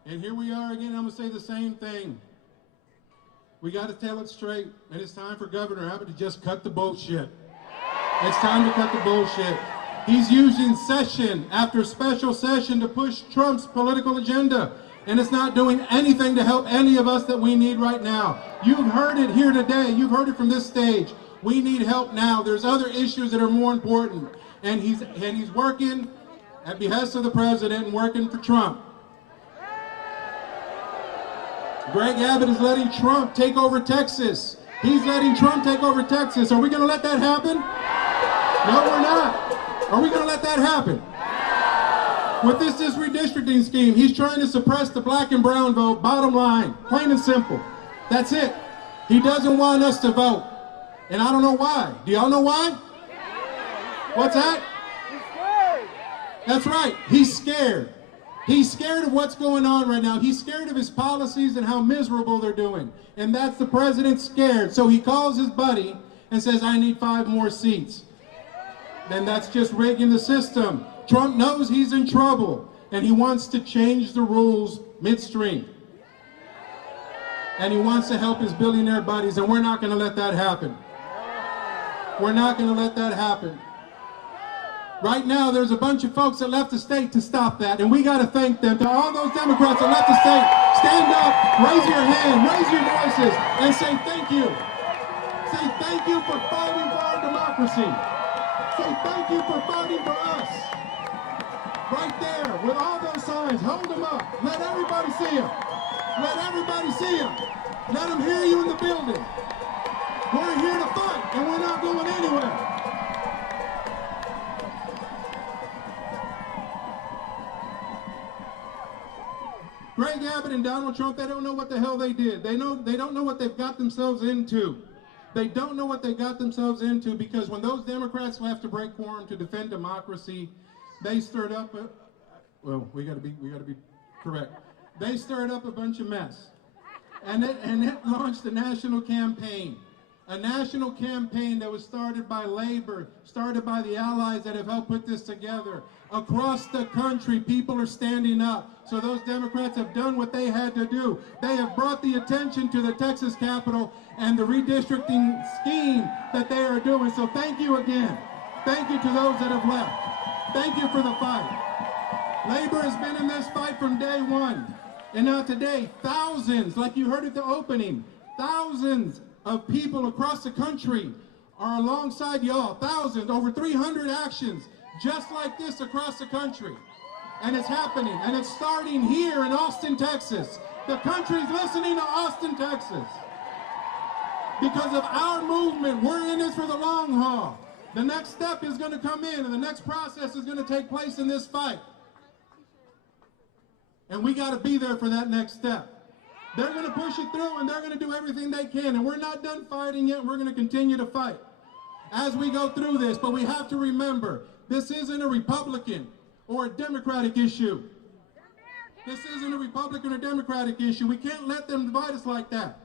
And here we are again. I'm going to say the same thing. We got to tell it straight. And it's time for Governor Abbott to just cut the bullshit. It's time to cut the bullshit. He's using session after special session to push Trump's political agenda. And it's not doing anything to help any of us that we need right now. You've heard it here today. You've heard it from this stage. We need help now. There's other issues that are more important. And he's working at behest of the president and working for Trump. Greg Abbott is letting Trump take over Texas. He's letting Trump take over Texas. Are we going to let that happen? No, we're not. Are we going to let that happen? With this redistricting scheme, he's trying to suppress the black and brown vote, bottom line, plain and simple. That's it. He doesn't want us to vote. And I don't know why. Do y'all know why? What's that? That's right. He's scared. He's scared of what's going on right now. He's scared of his policies and how miserable they're doing. And that's the president scared. So he calls his buddy and says, I need 5 more seats. Then that's just rigging the system. Trump knows he's in trouble, and he wants to change the rules midstream. And he wants to help his billionaire buddies, and we're not going to let that happen. We're not going to let that happen. Right now, there's a bunch of folks that left the state to stop that, and we got to thank them. To all those Democrats that left the state, stand up, raise your hand, raise your voices, and say thank you. Say thank you for fighting for our democracy. Say thank you for fighting for us. Right there, with all those signs, hold them up. Let everybody see them. Let everybody see them. Let them hear you in the building. We're here to fight, and we're not going anywhere. Greg Abbott and Donald Trump, they don't know what the hell they did. They don't know what they've got themselves into. They don't know what they got themselves into, because when those Democrats left to break quorum to defend democracy, they stirred up well, we got to be correct. They stirred up a bunch of mess. And it launched a national campaign. A national campaign that was started by labor, started by the allies that have helped put this together. Across the country, people are standing up. So those Democrats have done what they had to do. They have brought the attention to the Texas Capitol and the redistricting scheme that they are doing. So thank you again. Thank you to those that have left. Thank you for the fight. Labor has been in this fight from day one. And now today, thousands, like you heard at the opening, thousands of people across the country are alongside y'all. Thousands, over 300 actions just like this across the country. And it's happening, and it's starting here in Austin, Texas. The country's listening to Austin, Texas. Because of our movement, we're in this for the long haul. The next step is going to come in, and the next process is going to take place in this fight. And we got to be there for that next step. They're going to push it through, and they're going to do everything they can. And we're not done fighting yet. We're going to continue to fight as we go through this. But we have to remember, this isn't a Republican or a Democratic issue. This isn't a Republican or Democratic issue. We can't let them divide us like that.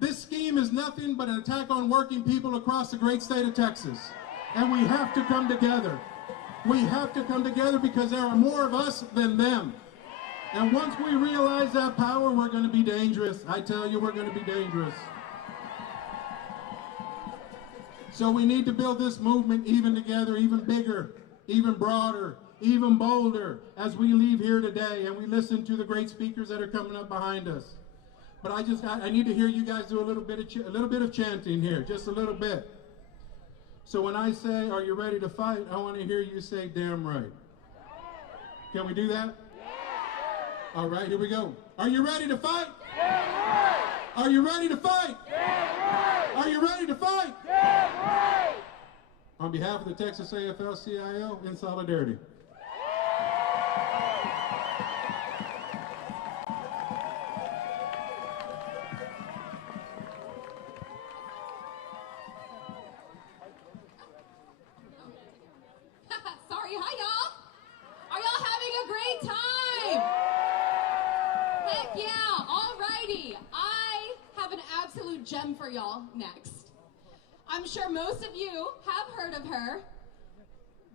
This scheme is nothing but an attack on working people across the great state of Texas. And we have to come together. We have to come together because there are more of us than them. And once we realize that power, we're going to be dangerous. I tell you, we're going to be dangerous. So we need to build this movement even together, even bigger, even broader, even bolder as we leave here today and we listen to the great speakers that are coming up behind us. But I need to hear you guys do a little bit of chanting here, just a little bit. So when I say, are you ready to fight? I want to hear you say, damn right. Can we do that? All right, here we go. Are you ready to fight? Yeah, right. Are you ready to fight? Yeah, right. Are you ready to fight? Yeah, right. On behalf of the Texas AFL-CIO, in solidarity. Sorry, hi y'all. Are y'all having a great time? Heck yeah, alrighty. I have an absolute gem for y'all next. I'm sure most of you have heard of her.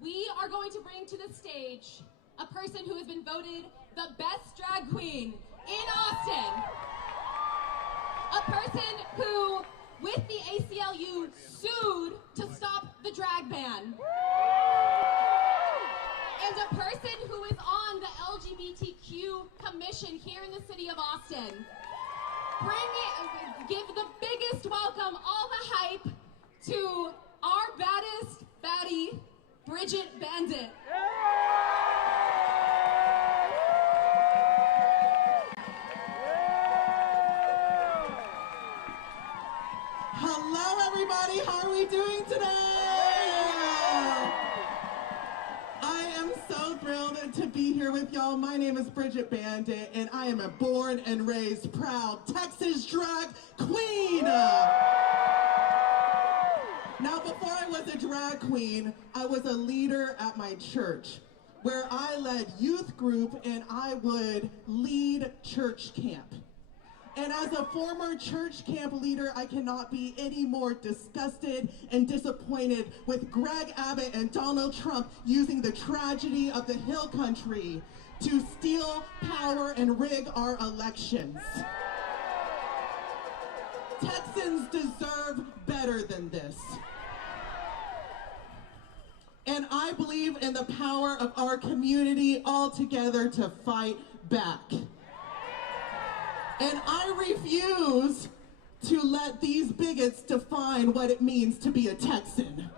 We are going to bring to the stage a person who has been voted the best drag queen in Austin. A person who, with the ACLU, sued to stop the drag ban. And a person who is on the LGBTQ commission here in the city of Austin. Give the biggest welcome, all the hype, to our baddest baddie, Bridget Bandit. Hello, everybody. How are we doing today? to be here with y'all. My name is Bridget Bandit, and I am a born and raised proud Texas drag queen. Now, before I was a drag queen, I was a leader at my church, where I led youth group and I would lead church camp. And as a former church camp leader, I cannot be any more disgusted and disappointed with Greg Abbott and Donald Trump using the tragedy of the Hill Country to steal power and rig our elections. Texans deserve better than this. And I believe in the power of our community all together to fight back. And I refuse to let these bigots define what it means to be a Texan.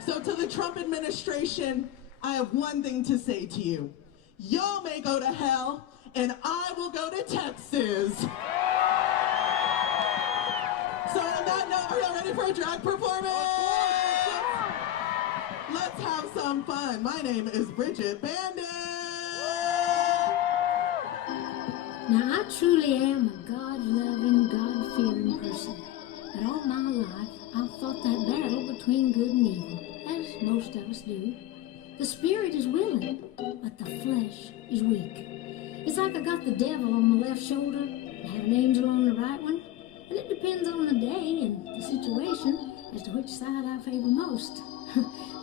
So to the Trump administration, I have one thing to say to you. Y'all may go to hell, and I will go to Texas. So on that note, are y'all ready for a drag performance? Let's have some fun. My name is Bridget Bandit. Now, I truly am a God-loving, God-fearing person. But all my life, I've fought that battle between good and evil, as most of us do. The spirit is willing, but the flesh is weak. It's like I got the devil on my left shoulder and have an angel on the right one, and it depends on the day and the situation as to which side I favor most.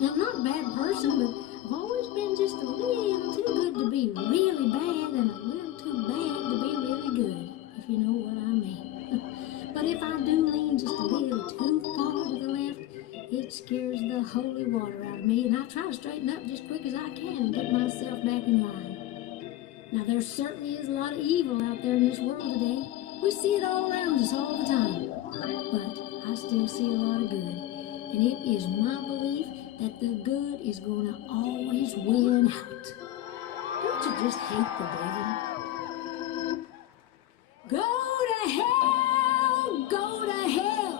Now, I'm not a bad person, but I've always been just a little too good to be really bad and a little too bad to be really good, if you know what I mean. But if I do lean just a little too far to the left, it scares the holy water out of me, and I try to straighten up just quick as I can and get myself back in line. Now, there certainly is a lot of evil out there in this world today. We see it all around us all the time. But I still see a lot of good. And it is my belief that the good is going to always win out. Don't you just hate the devil? Go to hell, go to hell.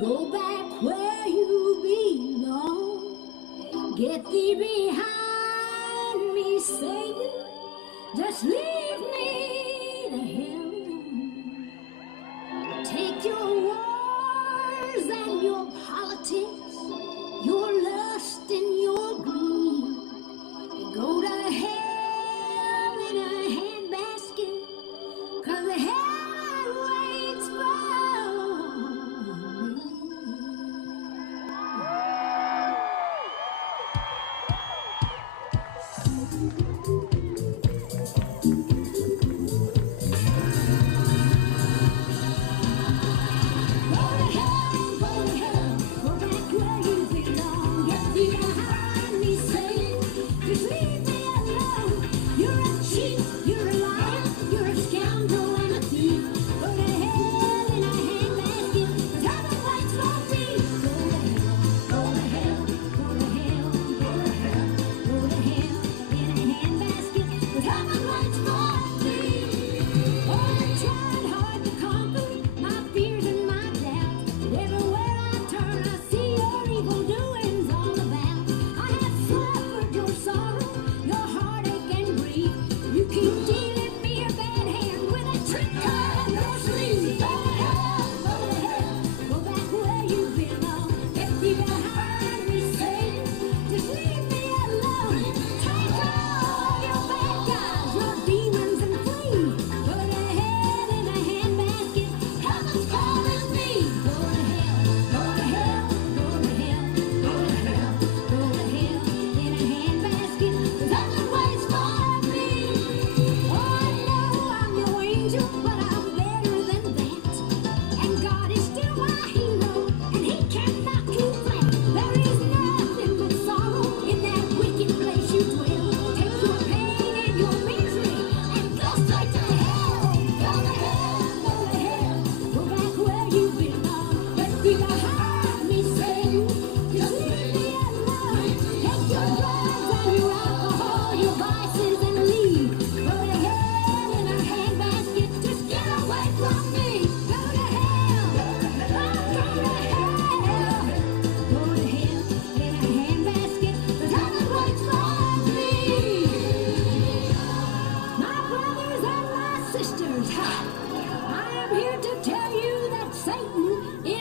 Go back where you belong. Get thee behind me, Satan. Just leave me the hell alone. Take your wars and your politics, your lust and your greed, and go to hell in a handbasket, 'cause the hell waits for me.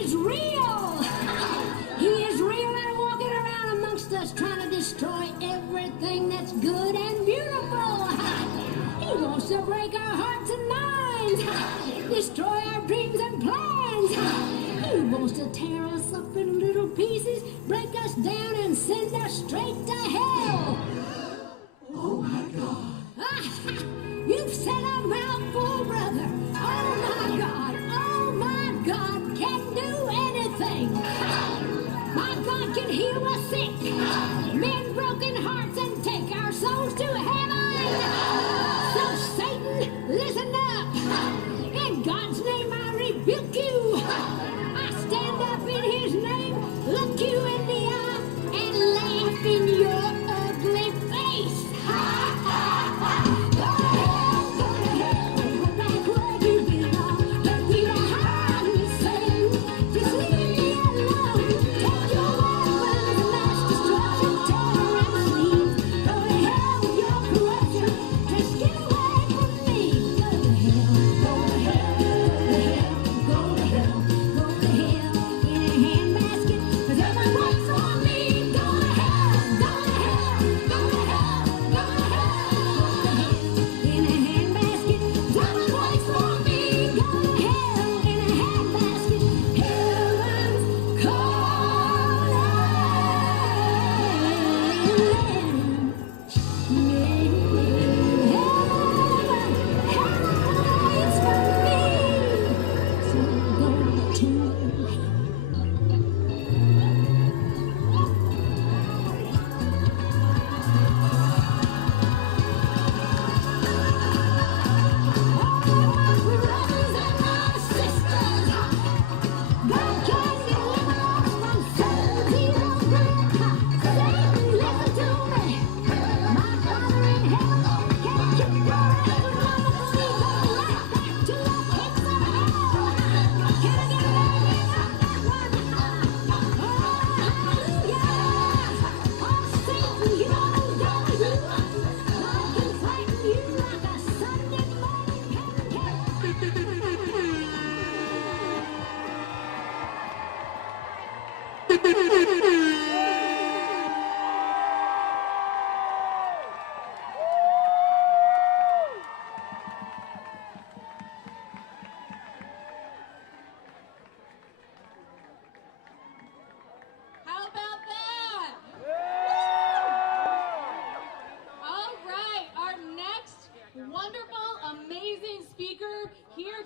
is real. He is real and walking around amongst us trying to destroy everything that's good and beautiful. He wants to break our hearts and minds, destroy our dreams and plans. He wants to tear us up in little pieces, break us down and send us straight to hell. Oh my God. You've said a mouthful, brother. Oh my God can do anything. My God can heal the sick, mend broken hearts, and take our souls to heaven. So Satan, listen up. In God's name I rebuke you. I stand up in his name, look you in the eye, and laugh in your ugly face.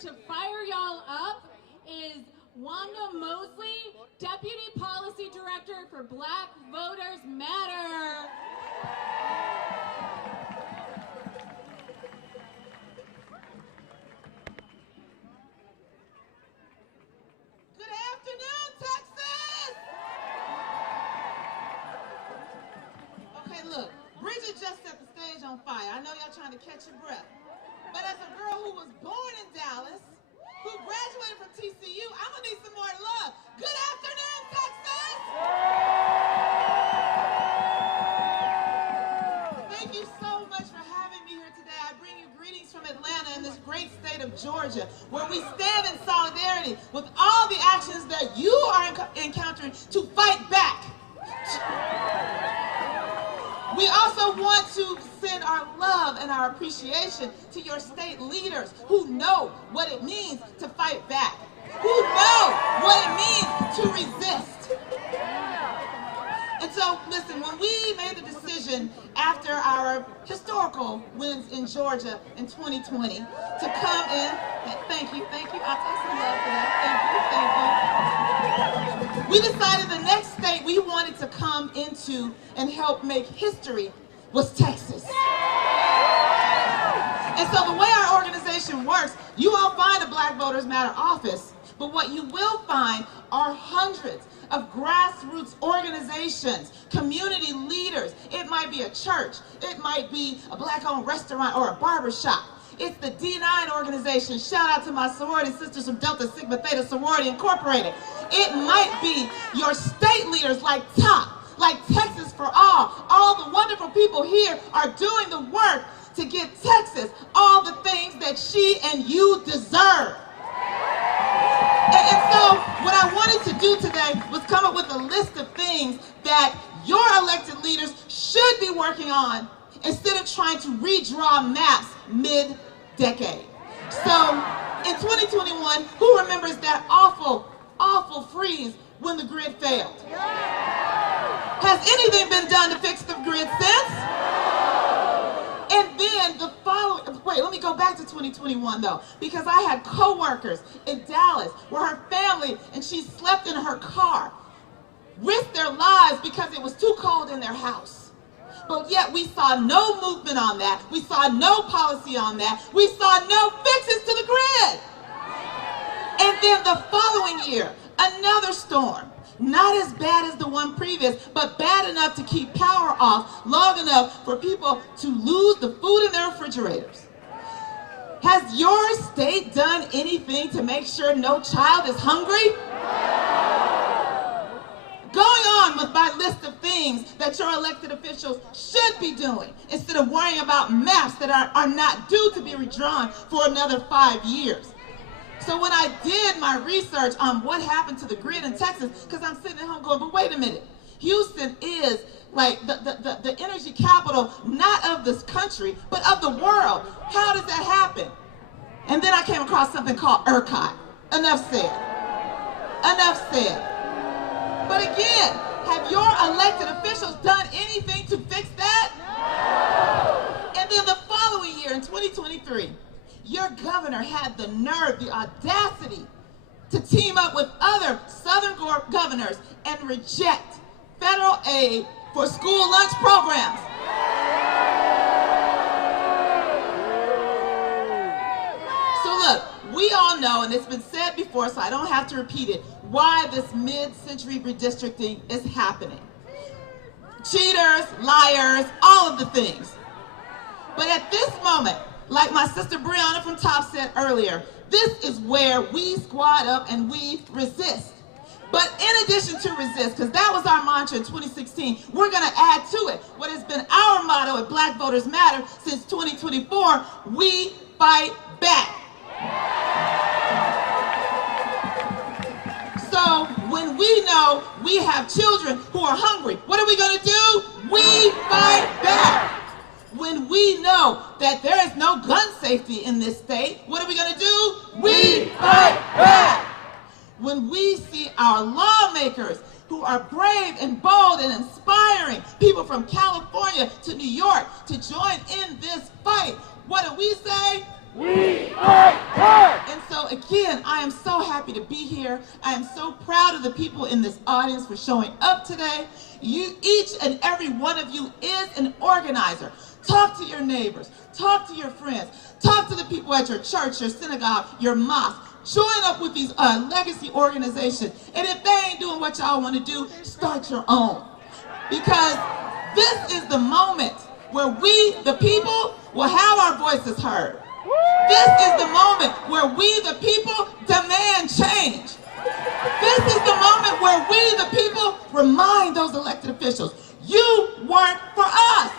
To fire y'all up is Wanda Mosley, Deputy Policy Director for Black Voters Matter. Good afternoon, Texas! Okay, look, Bridget just set the stage on fire. I know y'all trying to catch your breath. But as a girl who was born in Dallas, who graduated from TCU, I'm gonna need some more love. Good afternoon, Texas! Thank you so much for having me here today. I bring you greetings from Atlanta in this great state of Georgia, where we stand in solidarity with all the actions that you are encountering to fight back. We also want to send our love and our appreciation to your state leaders who know what it means to fight back, who know what it means to resist. And so, listen, when we made the decision after our historical wins in Georgia in 2020 to come in, thank you, I'll take some love for that, thank you. We decided the next state we wanted to come into and help make history was Texas. And so the way our organization works, you won't find a Black Voters Matter office, but what you will find are hundreds of grassroots organizations, community leaders. It might be a church, it might be a Black-owned restaurant or a barber shop. It's the D9 organization. Shout out to my sorority sisters from Delta Sigma Theta Sorority Incorporated. It might be your state leaders like TOP, like Texas for All the wonderful people here are doing the work to get Texas all the things that she and you deserve. And so what I want to do today was come up with a list of things that your elected leaders should be working on instead of trying to redraw maps mid-decade. So in 2021, who remembers that awful, awful freeze when the grid failed? Has anything been done to fix the grid since? And then the following, wait, let me go back to 2021 though, because I had co-workers in Dallas where her family, and she slept in her car, risked their lives because it was too cold in their house. But yet we saw no movement on that. We saw no policy on that. We saw no fixes to the grid. And then the following year, another storm. Not as bad as the one previous, but bad enough to keep power off long enough for people to lose the food in their refrigerators. Has your state done anything to make sure no child is hungry? Going on with my list of things that your elected officials should be doing instead of worrying about maps that are not due to be redrawn for another 5 years. So when I did my research on what happened to the grid in Texas, because I'm sitting at home going, but wait a minute, Houston is like the energy capital, not of this country, but of the world. How does that happen? And then I came across something called ERCOT. Enough said. Enough said. But again, have your elected officials done anything to fix that? No. And then the following year, in 2023, your governor had the nerve, the audacity to team up with other Southern governors and reject federal aid for school lunch programs. So look, we all know, and it's been said before, so I don't have to repeat it, why this mid-century redistricting is happening. Cheaters, liars, all of the things. But at this moment, like my sister Brianna from Top said earlier, this is where we squad up and we resist. But in addition to resist, because that was our mantra in 2016, we're going to add to it what has been our motto at Black Voters Matter since 2024, we fight back. So when we know we have children who are hungry, what are we going to do? We fight back. When we know that there is no gun safety in this state, what are we going to do? We fight back. When we see our lawmakers who are brave and bold and inspiring people from California to New York to join in this fight, what do we say? We fight back! And so again, I am so happy to be here. I am so proud of the people in this audience for showing up today. Each and every one of you is an organizer. Talk to your neighbors, talk to your friends, talk to the people at your church, your synagogue, your mosque. Join up with these legacy organizations. And if they ain't doing what y'all want to do, start your own. Because this is the moment where we, the people, will have our voices heard. This is the moment where we, the people, demand change. This is the moment where we, the people, remind those elected officials, you weren't for us.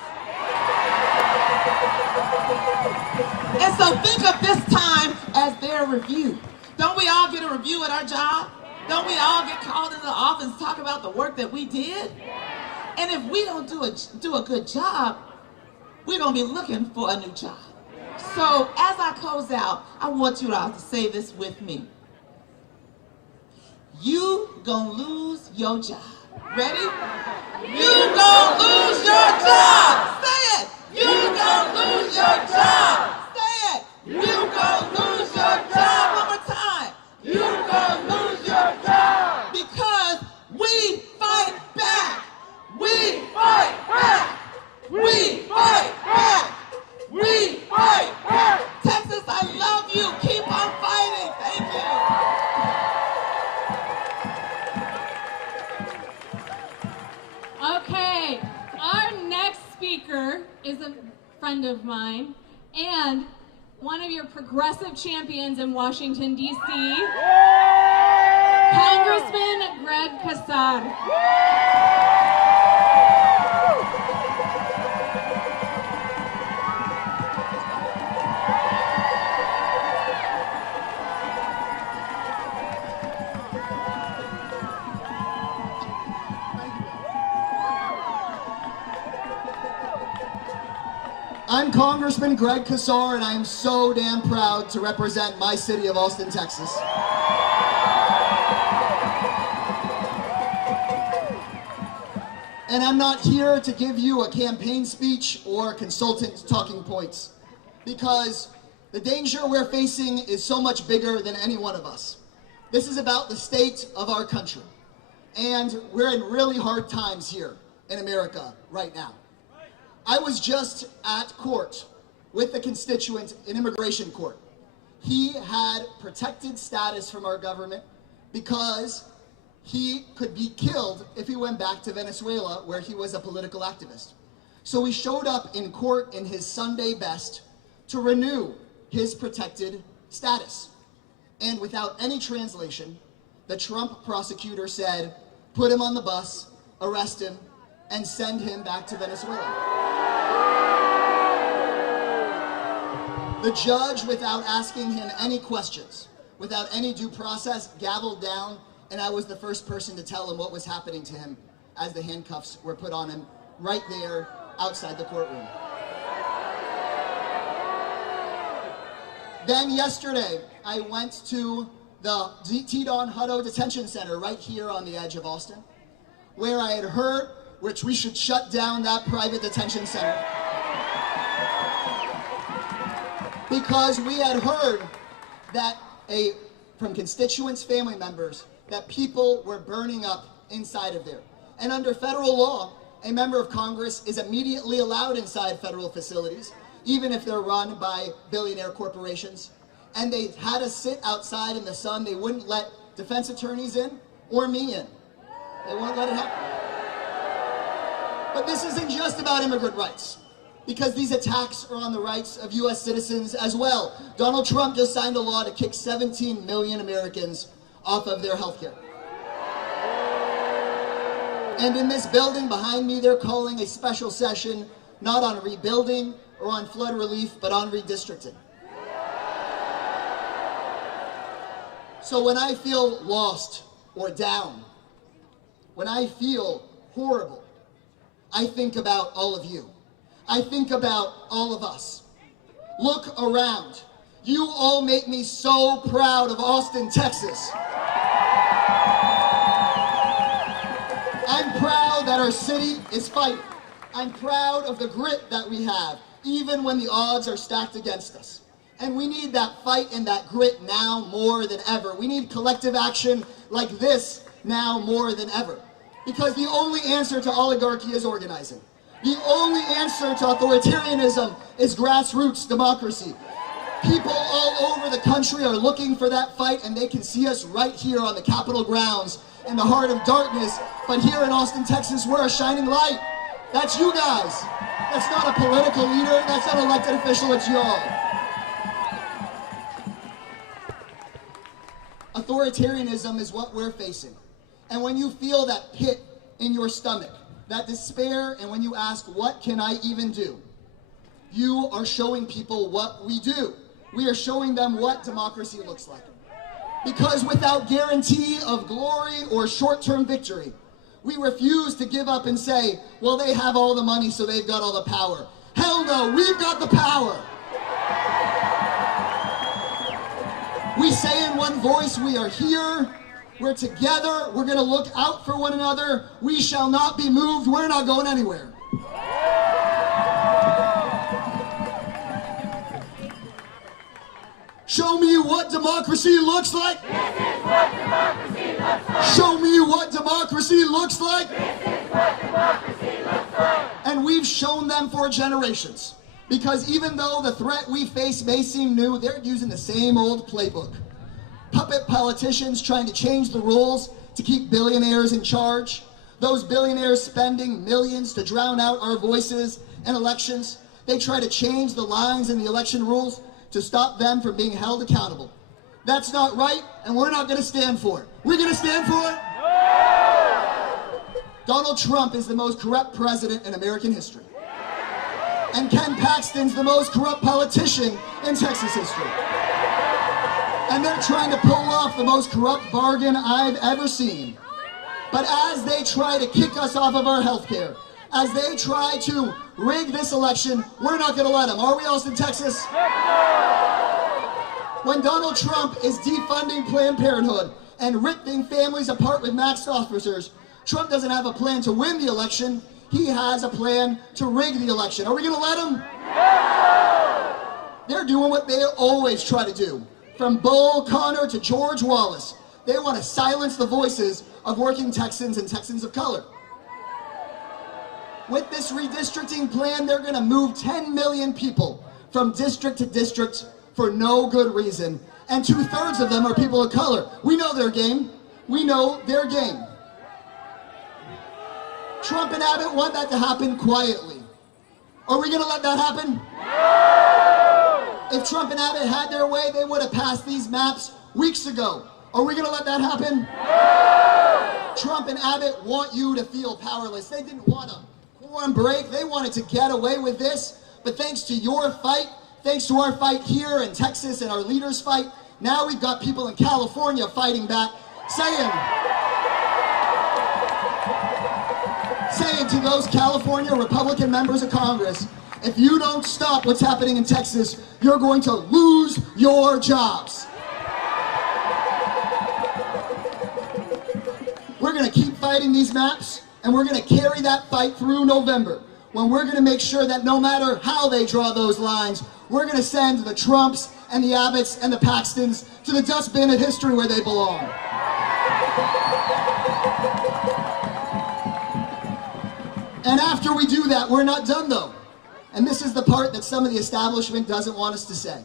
And so think of this time as their review. Don't we all get a review at our job? Don't we all get called into the office and talk about the work that we did? And if we don't do a good job, we're going to be looking for a new job. So as I close out, I want you all to say this with me. You gonna lose your job. Ready? You gonna lose your job. Say it. You gonna lose your job. Say it. You gonna lose your job. One more time. You gonna lose your job. Because we fight back. We fight back. We fight back. We fight back. Texas, I love you. Keep on fighting. Thank you. Okay, our next speaker is a friend of mine and one of your progressive champions in Washington, D.C., Congressman Greg Casar. I'm Congressman Greg Casar, and I am so damn proud to represent my city of Austin, Texas. And I'm not here to give you a campaign speech or consultant talking points, because the danger we're facing is so much bigger than any one of us. This is about the state of our country. And we're in really hard times here in America right now. I was just at court with the constituent in immigration court. He had protected status from our government because he could be killed if he went back to Venezuela, where he was a political activist. So he showed up in court in his Sunday best to renew his protected status. And without any translation, the Trump prosecutor said, put him on the bus, arrest him, and send him back to Venezuela. The judge, without asking him any questions, without any due process, gavelled down, and I was the first person to tell him what was happening to him as the handcuffs were put on him right there outside the courtroom. Then yesterday, I went to the T-Don Hutto Detention Center right here on the edge of Austin, where I had heard which we should shut down that private detention center. Because we had heard that from constituents, family members, that people were burning up inside of there. And under federal law, a member of Congress is immediately allowed inside federal facilities, even if they're run by billionaire corporations. And they had us sit outside in the sun. They wouldn't let defense attorneys in or me in. They won't let it happen. But this isn't just about immigrant rights, because these attacks are on the rights of U.S. citizens as well. Donald Trump just signed a law to kick 17 million Americans off of their health care. And in this building behind me, they're calling a special session not on rebuilding or on flood relief, but on redistricting. So when I feel lost or down, when I feel horrible, I think about all of you. I think about all of us. Look around. You all make me so proud of Austin, Texas. I'm proud that our city is fighting. I'm proud of the grit that we have, even when the odds are stacked against us. And we need that fight and that grit now more than ever. We need collective action like this now more than ever. Because the only answer to oligarchy is organizing. The only answer to authoritarianism is grassroots democracy. People all over the country are looking for that fight, and they can see us right here on the Capitol grounds in the heart of darkness. But here in Austin, Texas, we're a shining light. That's you guys. That's not a political leader. That's not an elected official. It's y'all. Authoritarianism is what we're facing. And when you feel that pit in your stomach, that despair, and when you ask, what can I even do? You are showing people what we do. We are showing them what democracy looks like. Because without guarantee of glory or short-term victory, we refuse to give up and say, well, they have all the money, so they've got all the power. Hell no, we've got the power. We say in one voice, we are here. We're together. We're going to look out for one another. We shall not be moved. We're not going anywhere. Show me what democracy looks like. This is what democracy looks like. Show me what democracy looks like. This is what democracy looks like. And we've shown them for generations. Because even though the threat we face may seem new, they're using the same old playbook. Puppet politicians trying to change the rules to keep billionaires in charge. Those billionaires spending millions to drown out our voices in elections. They try to change the lines in the election rules to stop them from being held accountable. That's not right, and we're not going to stand for it. We're going to stand for it. No! Donald Trump is the most corrupt president in American history. And Ken Paxton's the most corrupt politician in Texas history. And they're trying to pull off the most corrupt bargain I've ever seen. But as they try to kick us off of our health care, As they try to rig this election, we're not going to let them. Are we, Austin, Texas? When Donald Trump is defunding Planned Parenthood and ripping families apart with maxed officers, Trump doesn't have a plan to win the election. He has a plan to rig the election. Are we going to let him? No! They're doing what they always try to do. From Bull Connor to George Wallace, they want to silence the voices of working Texans and Texans of color. With this redistricting plan, they're going to move 10 million people from district to district for no good reason. And 2/3 of them are people of color. We know their game. We know their game. Trump and Abbott want that to happen quietly. Are we going to let that happen? No! If Trump and Abbott had their way, they would have passed these maps weeks ago. Are we going to let that happen? No! Trump and Abbott want you to feel powerless. They didn't want a quorum break. They wanted to get away with this. But thanks to your fight, thanks to our fight here in Texas and our leaders' fight, now we've got people in California fighting back, saying to those California Republican members of Congress, if you don't stop what's happening in Texas, you're going to lose your jobs. We're going to keep fighting these maps, and we're going to carry that fight through November, when we're going to make sure that no matter how they draw those lines, we're going to send the Trumps and the Abbotts and the Paxtons to the dustbin of history where they belong. And after we do that, we're not done though. And this is the part that some of the establishment doesn't want us to say.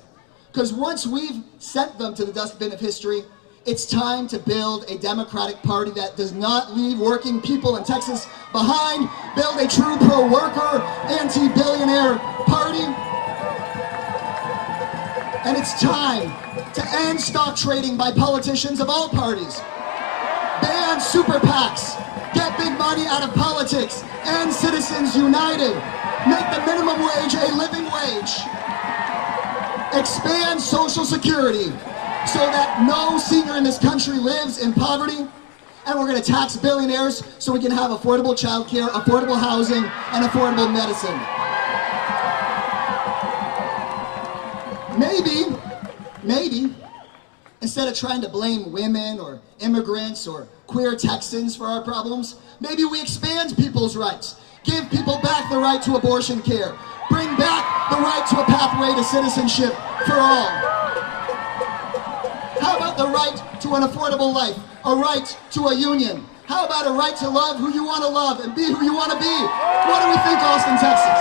Because once we've sent them to the dustbin of history, it's time to build a Democratic Party that does not leave working people in Texas behind, build a true pro-worker, anti-billionaire party. And it's time to end stock trading by politicians of all parties. Ban super PACs. Get big money out of politics. End Citizens United. Make the minimum wage a living wage. Expand Social Security so that no senior in this country lives in poverty. And we're going to tax billionaires so we can have affordable childcare, affordable housing, and affordable medicine. Maybe, instead of trying to blame women or immigrants or queer Texans for our problems, maybe we expand people's rights. Give people back the right to abortion care. Bring back the right to a pathway to citizenship for all. How about the right to an affordable life? A right to a union? How about a right to love who you want to love and be who you want to be? What do we think, Austin, Texas?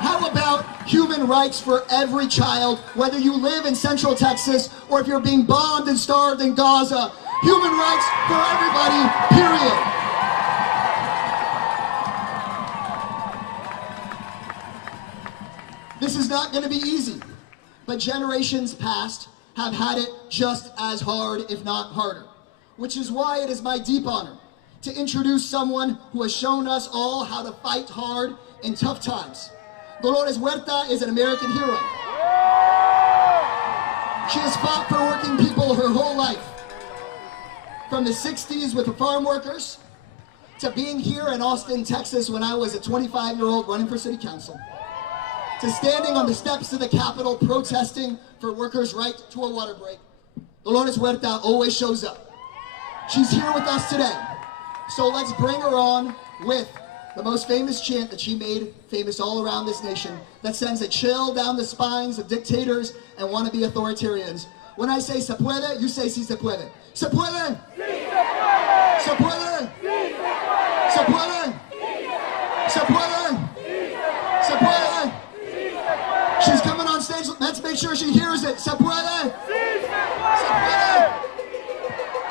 How about human rights for every child, whether you live in Central Texas or if you're being bombed and starved in Gaza? Human rights for everybody, period. This is not going to be easy, but generations past have had it just as hard, if not harder, which is why it is my deep honor to introduce someone who has shown us all how to fight hard in tough times. Dolores Huerta is an American hero. She has fought for working people her whole life. From the 60s with the farm workers, to being here in Austin, Texas when I was a 25-year-old running for city council, to standing on the steps of the Capitol protesting for workers' right to a water break. Dolores Huerta always shows up. She's here with us today. So let's bring her on with the most famous chant that she made famous all around this nation, that sends a chill down the spines of dictators and wannabe authoritarians. When I say se puede, you say si se puede. ¿Se puede? ¿Se puede? ¿Se puede? ¿Se puede? ¿Se puede? She's coming on stage. Let's make sure she hears it. ¿Se puede? ¿Se puede?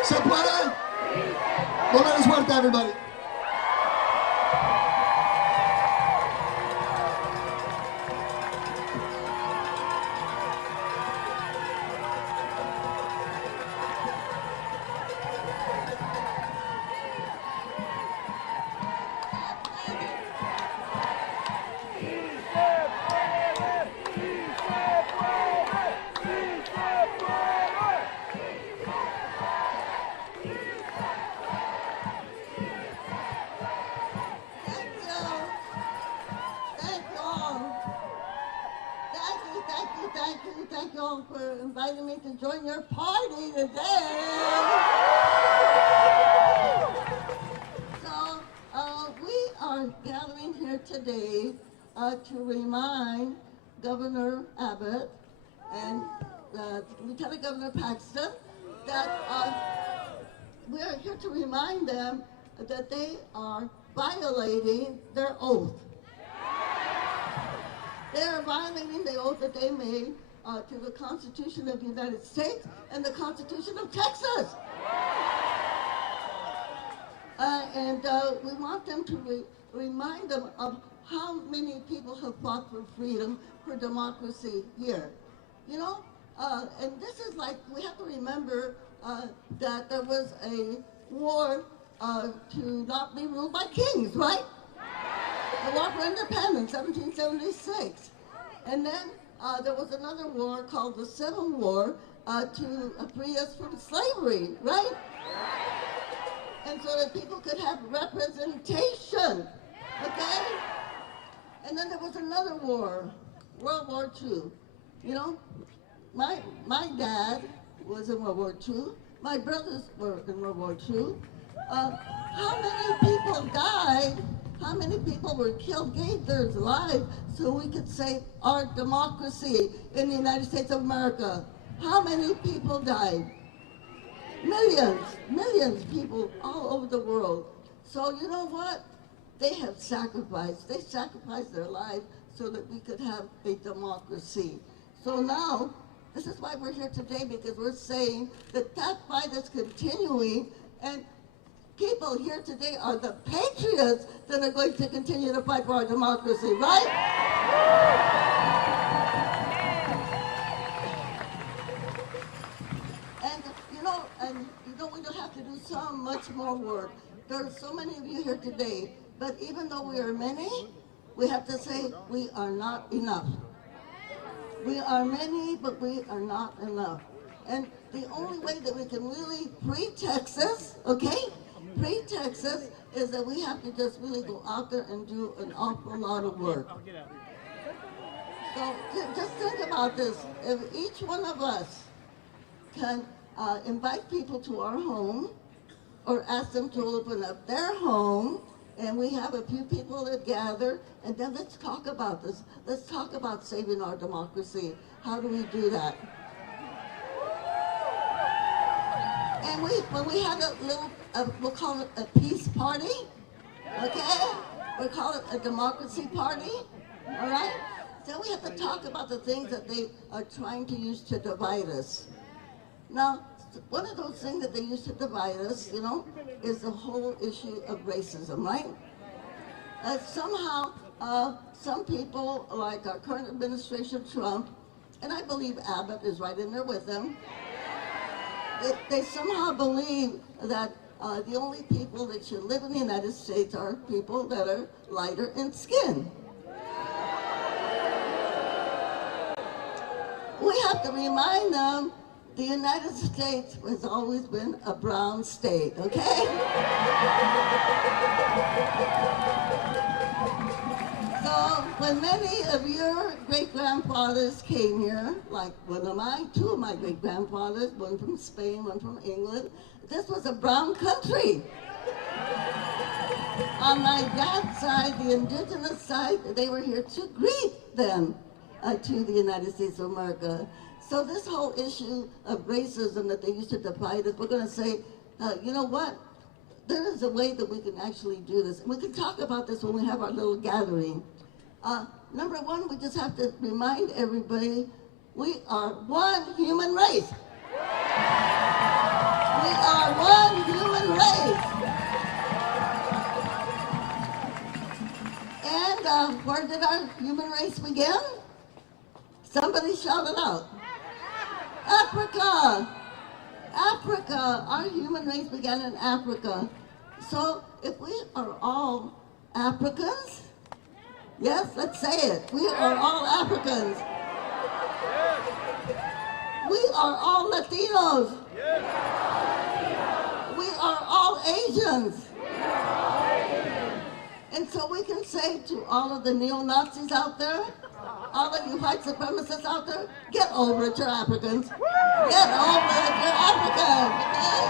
¿Se puede? Dolores Huerta, everybody. Governor Abbott and Lieutenant Governor Paxton that we're here to remind them that they are violating their oath. They are violating the oath that they made to the Constitution of the United States and the Constitution of Texas. And we want them to remind them of how many people have fought for freedom, for democracy here. You know, and this is like, we have to remember that there was a war to not be ruled by kings, right? The War for Independence, 1776. And then there was another war called the Civil War to free us from slavery, right? And so that people could have representation, okay? And then there was another war, World War II. You know, my dad was in World War II. My brothers were in World War II. How many people died? How many people were killed, gave their lives so we could save our democracy in the United States of America? How many people died? Millions of people all over the world. So you know what? They have sacrificed. They sacrificed their lives so that we could have a democracy. So now, this is why we're here today, because we're saying that that fight is continuing, and people here today are the patriots that are going to continue to fight for our democracy, right? And we don't have to do so much more work. There are so many of you here today, but even though we are many, we have to say we are not enough. We are many, but we are not enough. And the only way that we can really free Texas, okay? Free Texas is that we have to just really go out there and do an awful lot of work. So just think about this. If each one of us can invite people to our home or ask them to open up their home, and we have a few people that gather, and then let's talk about this. Let's talk about saving our democracy. How do we do that? And when we had a little, we'll call it a peace party, okay? We'll call it a democracy party, all right? So we have to talk about the things that they are trying to use to divide us. Now, one of those things that they use to divide us, you know, is the whole issue of racism, right? Somehow, some people, like our current administration, Trump, and I believe Abbott is right in there with them, they somehow believe that the only people that should live in the United States are people that are lighter in skin. We have to remind them the United States has always been a brown state, okay? So when many of your great-grandfathers came here, like two of my great-grandfathers, one from Spain, one from England, this was a brown country. On my dad's side, the indigenous side, they were here to greet them to the United States of America. So this whole issue of racism that they used to divide us, we're going to say, you know what? There is a way that we can actually do this. And we can talk about this when we have our little gathering. Number one, we just have to remind everybody, we are one human race. We are one human race. And where did our human race begin? Somebody shout it out. Africa! Africa! Our human race began in Africa. So if we are all Africans, yes, let's say it. We are all Africans. We are all Latinos. We are all Asians. And so we can say to all of the neo-Nazis out there, all of you white supremacists out there, get over it, you're Africans. Get over it, you're Africans, okay?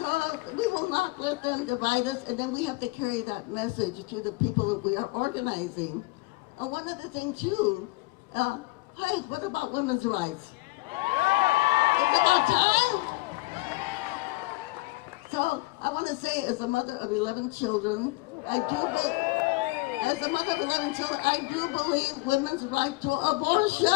So we will not split them, divide us, and then we have to carry that message to the people that we are organizing. One other thing too, hey, what about women's rights? It's about time. So I want to say, as a mother of 11 children, I do believe women's right to abortion.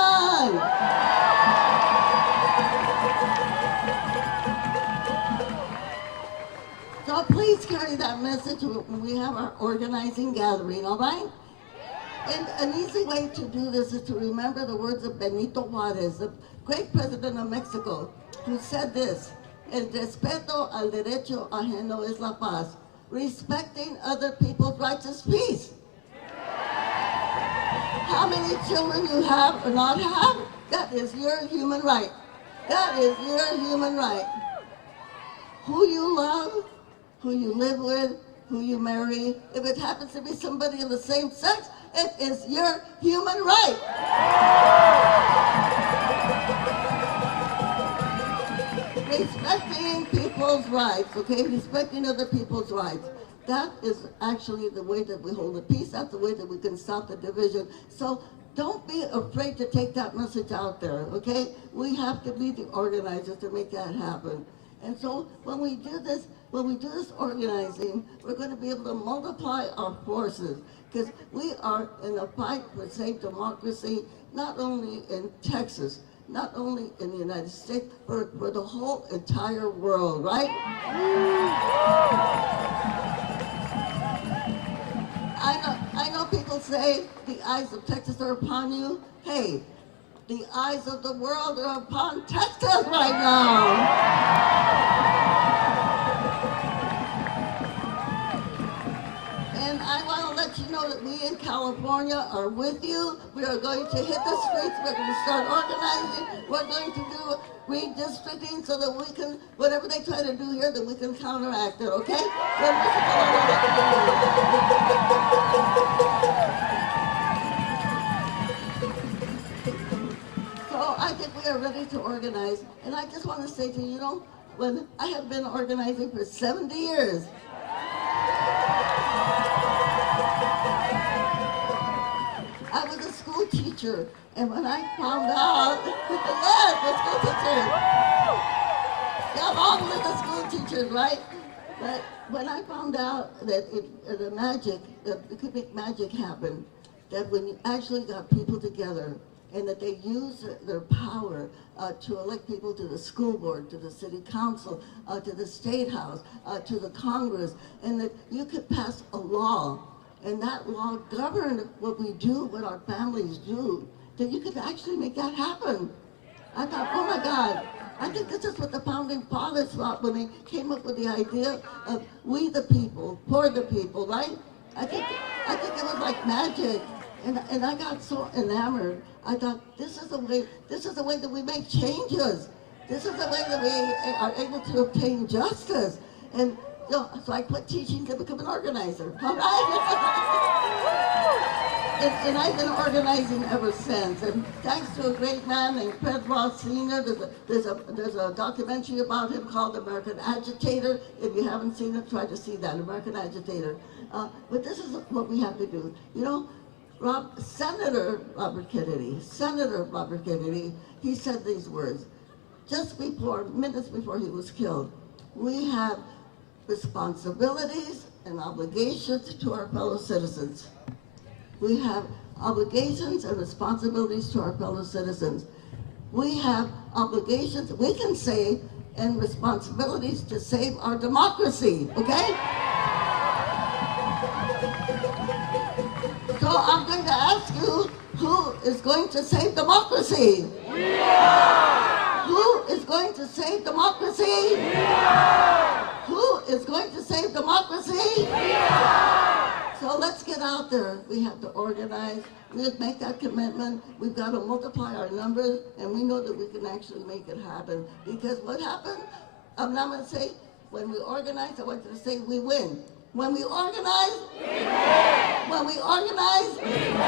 So please carry that message when we have our organizing gathering, all right? And an easy way to do this is to remember the words of Benito Juárez, the great president of Mexico, who said this: El respeto al derecho ajeno es la paz. Respecting other people's rights is peace. How many children you have or not have, that is your human right. That is your human right. Who you love, who you live with, who you marry, if it happens to be somebody of the same sex, it is your human right. Respecting people's rights, okay? Respecting other people's rights. That is actually the way that we hold the peace. That's the way that we can stop the division. So don't be afraid to take that message out there, okay? We have to be the organizers to make that happen. And so when we do this organizing, we're going to be able to multiply our forces, because we are in a fight for safe democracy, not only in Texas, not only in the United States, but for the whole entire world, right? I know people say the eyes of Texas are upon you. Hey, the eyes of the world are upon Texas right now. And I want to let you know that we in California are with you. We are going to hit the streets. We're going to start organizing. We're going to do redistricting so that we can, whatever they try to do here, that we can counteract it, okay? So I think we are ready to organize. And I just want to say to you, you know, when I have been organizing for 70 years, I was a school teacher, and when I found out, yes, the school teacher, yeah, along with the school teachers, right? But when I found out that it could make magic happen, that when you actually got people together, and that they use their power to elect people to the school board, to the city council, to the state house, to the Congress, and that you could pass a law, and that law governed what we do, what our families do, that you could actually make that happen. I thought, oh my God, I think this is what the founding fathers thought when they came up with the idea of we the people, for the people, right? I think it was like magic. And I got so enamored. I thought, this is the way that we make changes. This is the way that we are able to obtain justice. And you know, so I quit teaching to become an organizer. All right? And I've been organizing ever since. And thanks to a great man named Fred Ross Sr., there's a documentary about him called American Agitator. If you haven't seen it, try to see that, American Agitator. But this is what we have to do. You know, Senator Robert Kennedy, he said these words just minutes before he was killed. We have responsibilities and obligations to our fellow citizens. We have obligations and responsibilities to our fellow citizens. We have obligations, we can say, and responsibilities to save our democracy, okay? So I'm going to ask you, who is going to save democracy? Yeah! Who is going to save democracy? Yeah! Who is going to save democracy? Yeah! So let's get out there. We have to organize. We have to make that commitment. We've got to multiply our numbers, and we know that we can actually make it happen. Because what happened, I'm not going to say, when we organize, I want you to say we win. When we organize, we win. When we organize, we win.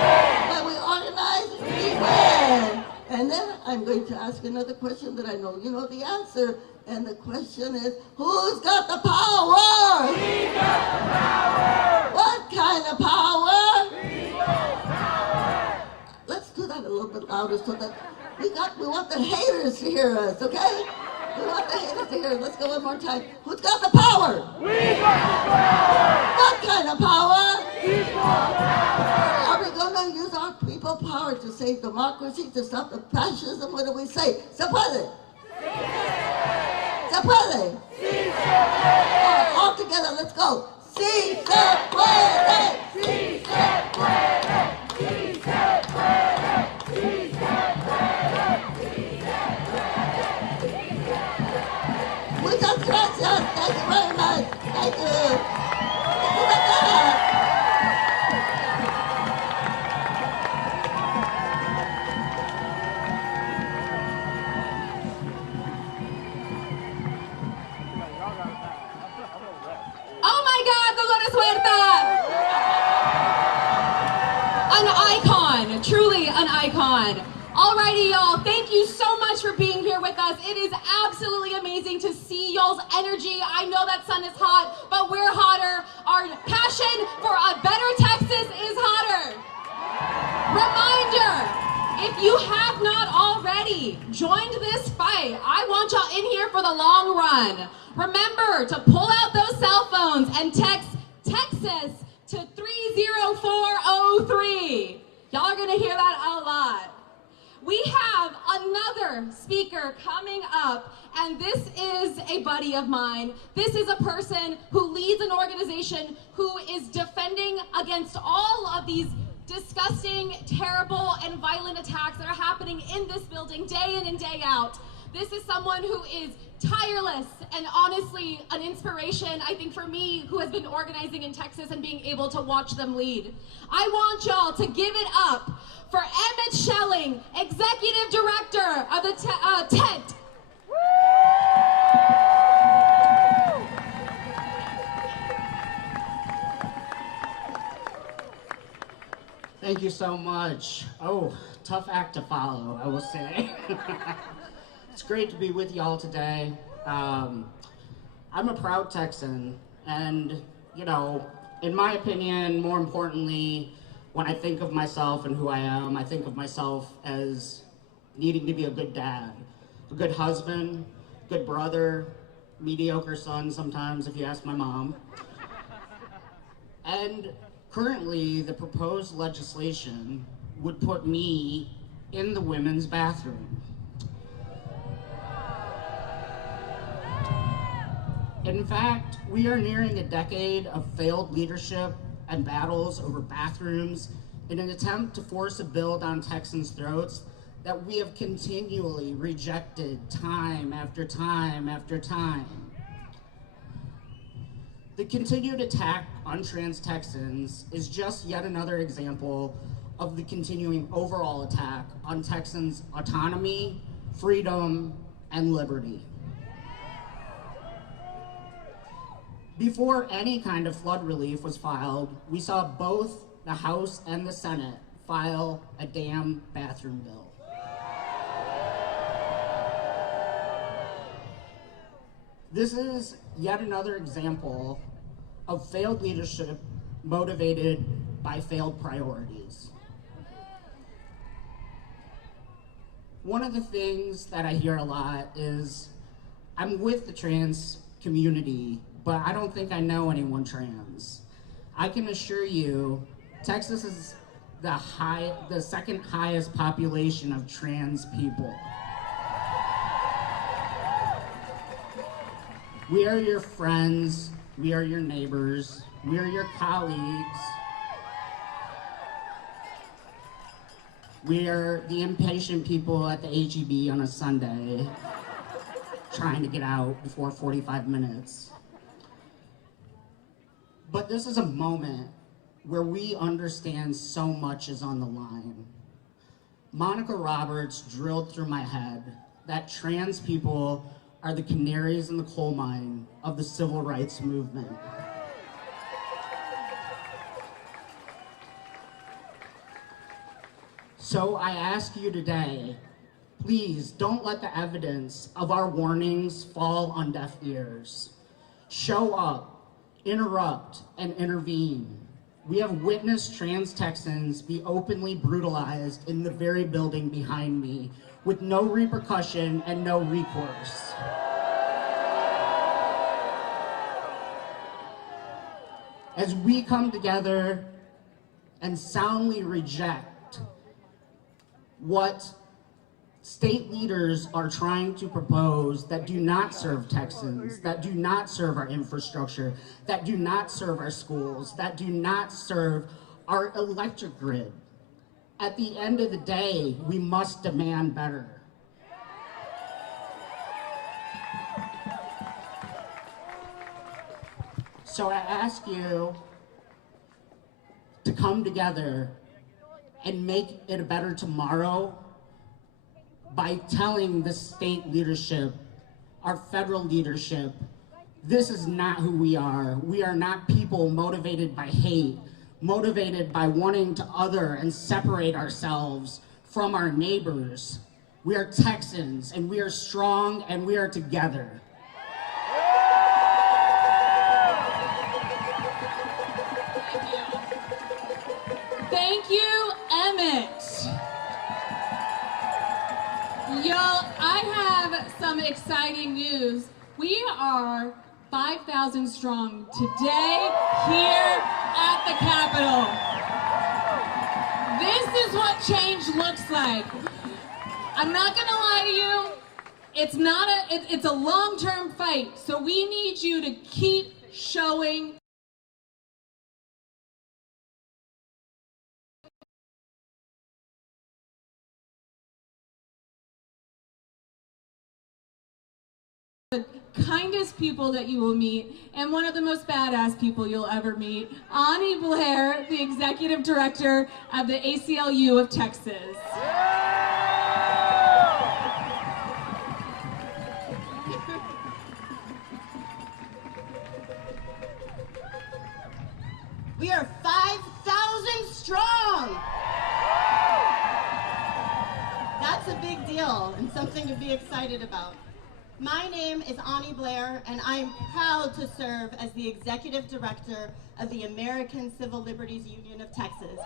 When we organize, we win. And then I'm going to ask another question that I know you know the answer, And the question is, who's got the power? We got the power! What kind of power? People's power! Let's do that a little bit louder so that we want the haters to hear us, okay? We want the haters to hear us. Let's go one more time. Who's got the power? We got the power! What kind of power? People's power! Are we going to use our people power to save democracy, to stop the fascism? What do we say? Se puede. Se puede. All together, let's go. Si se puede. Si se puede. Si se puede. Si se puede. Muchas gracias. Thank you very much. Thank you. Oh my God, Dolores Huerta! An icon, truly an icon. Alrighty, y'all, thank you so much for being here with us. It is absolutely amazing to see y'all's energy. I know that sun is hot, but we're hotter. Our passion for a better Texas is hotter. Reminder, if you have not already joined this fight, I want y'all in here for the long run. Remember to pull out those cell phones and text Texas to 30403. Y'all are gonna hear that a lot. We have another speaker coming up, and this is a buddy of mine. This is a person who leads an organization who is defending against all of these disgusting, terrible, and violent attacks that are happening in this building day in and day out. This is someone who is tireless and honestly an inspiration, I think, for me, who has been organizing in Texas and being able to watch them lead. I want y'all to give it up for Emmett Shelling, Executive Director of the TENT. Thank you so much. Oh, tough act to follow, I will say. It's great to be with y'all today. I'm a proud Texan, and, you know, in my opinion, more importantly, when I think of myself and who I am, I think of myself as needing to be a good dad, a good husband, good brother, mediocre son sometimes, if you ask my mom. And currently, the proposed legislation would put me in the women's bathroom. In fact, we are nearing a decade of failed leadership and battles over bathrooms in an attempt to force a bill down Texans' throats that we have continually rejected time after time after time. The continued attack on trans Texans is just yet another example of the continuing overall attack on Texans' autonomy, freedom, and liberty. Before any kind of flood relief was filed, we saw both the House and the Senate file a damn bathroom bill. This is yet another example of failed leadership motivated by failed priorities. One of the things that I hear a lot is, I'm with the trans community, but I don't think I know anyone trans. I can assure you, Texas is the second highest population of trans people. We are your friends, we are your neighbors, we are your colleagues. We are the impatient people at the HEB on a Sunday, trying to get out before 45 minutes. But this is a moment where we understand so much is on the line. Monica Roberts drilled through my head that trans people are the canaries in the coal mine of the civil rights movement. So I ask you today, Please don't let the evidence of our warnings fall on deaf ears. Show up, interrupt, and intervene. We have witnessed trans Texans be openly brutalized in the very building behind me with no repercussion and no recourse. As we come together and soundly reject what state leaders are trying to propose that do not serve Texans, that do not serve our infrastructure, that do not serve our schools, that do not serve our electric grid. At the end of the day, we must demand better. So I ask you to come together and make it a better tomorrow by telling the state leadership, our federal leadership, this is not who we are. We are not people motivated by hate, motivated by wanting to other and separate ourselves from our neighbors. We are Texans, and we are strong, and we are together. Thank you, Emmett. Y'all, I have some exciting news. We are 5,000 strong today here at the Capitol. This is what change looks like. I'm not gonna lie to you. It's a long-term fight. So we need you to keep showing the kindest people that you will meet, and one of the most badass people you'll ever meet, Anie Blair, the Executive Director of the ACLU of Texas. We are 5,000 strong! That's a big deal and something to be excited about. My name is Anie Blair, and I am proud to serve as the Executive Director of the American Civil Liberties Union of Texas.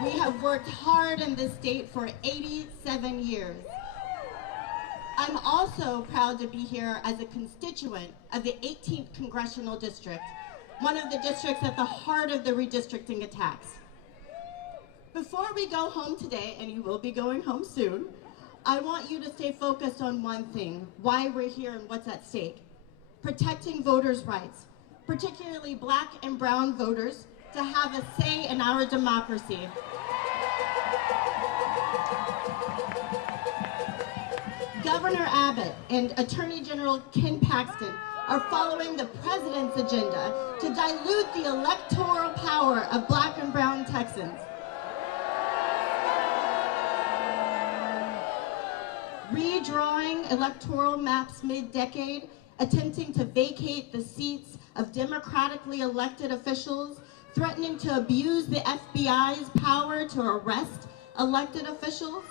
We have worked hard in this state for 87 years. I'm also proud to be here as a constituent of the 18th Congressional District, one of the districts at the heart of the redistricting attacks. Before we go home today, and you will be going home soon, I want you to stay focused on one thing, why we're here and what's at stake. Protecting voters' rights, particularly Black and brown voters, to have a say in our democracy. Governor Abbott and Attorney General Ken Paxton are following the president's agenda to dilute the electoral power of Black and brown Texans. Redrawing electoral maps mid-decade, attempting to vacate the seats of democratically elected officials, threatening to abuse the FBI's power to arrest elected officials.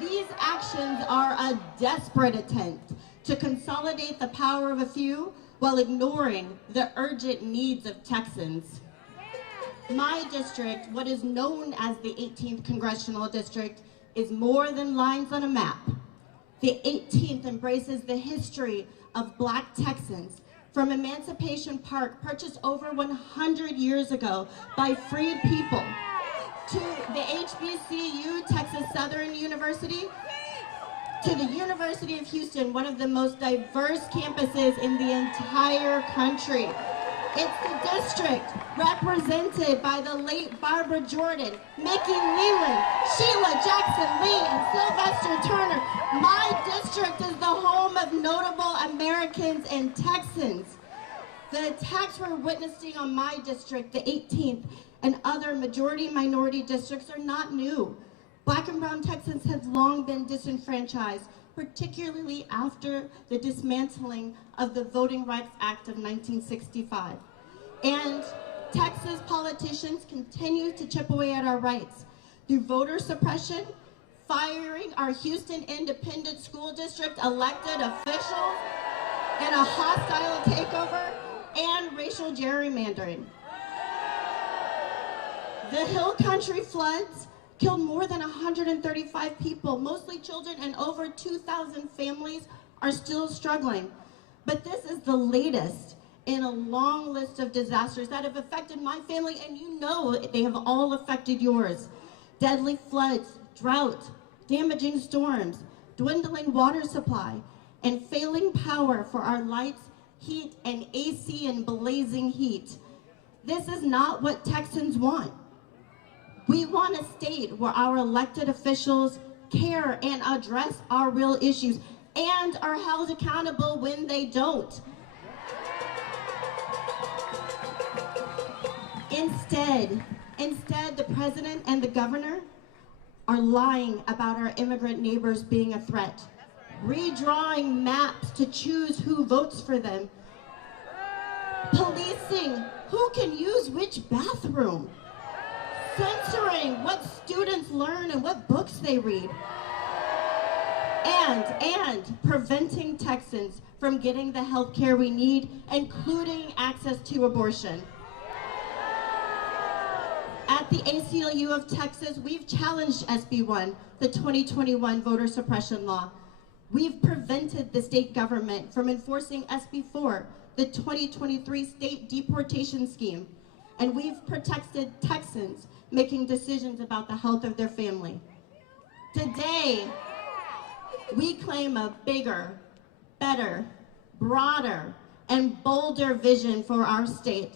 These actions are a desperate attempt to consolidate the power of a few while ignoring the urgent needs of Texans. My district, what is known as the 18th Congressional District, is more than lines on a map. The 18th embraces the history of Black Texans from Emancipation Park, purchased over 100 years ago by freed people, to the HBCU, Texas Southern University, to the University of Houston, one of the most diverse campuses in the entire country. It's the district represented by the late Barbara Jordan, Mickey Leland, Sheila Jackson-Lee, and Sylvester Turner. My district is the home of notable Americans and Texans. The attacks we're witnessing on my district, the 18th, and other majority minority districts are not new. Black and brown Texans have long been disenfranchised, particularly after the dismantling of the Voting Rights Act of 1965. And Texas politicians continue to chip away at our rights. through voter suppression, firing our Houston Independent School District elected officials in a hostile takeover, and racial gerrymandering. The Hill Country floods killed more than 135 people, mostly children, and over 2,000 families are still struggling. But this is the latest in a long list of disasters that have affected my family, and you know they have all affected yours. Deadly floods, drought, damaging storms, dwindling water supply, and failing power for our lights, heat, and AC and blazing heat. This is not what Texans want. We want a state where our elected officials care and address our real issues and are held accountable when they don't. Instead, the president and the governor are lying about our immigrant neighbors being a threat, redrawing maps to choose who votes for them, policing who can use which bathroom, censoring what students learn and what books they read, and preventing Texans from getting the health care we need, including access to abortion. At the ACLU of Texas, we've challenged SB 1, the 2021 voter suppression law. We've prevented the state government from enforcing SB 4, the 2023 state deportation scheme. And we've protected Texans making decisions about the health of their family. Today, we claim a bigger, better, broader, and bolder vision for our state.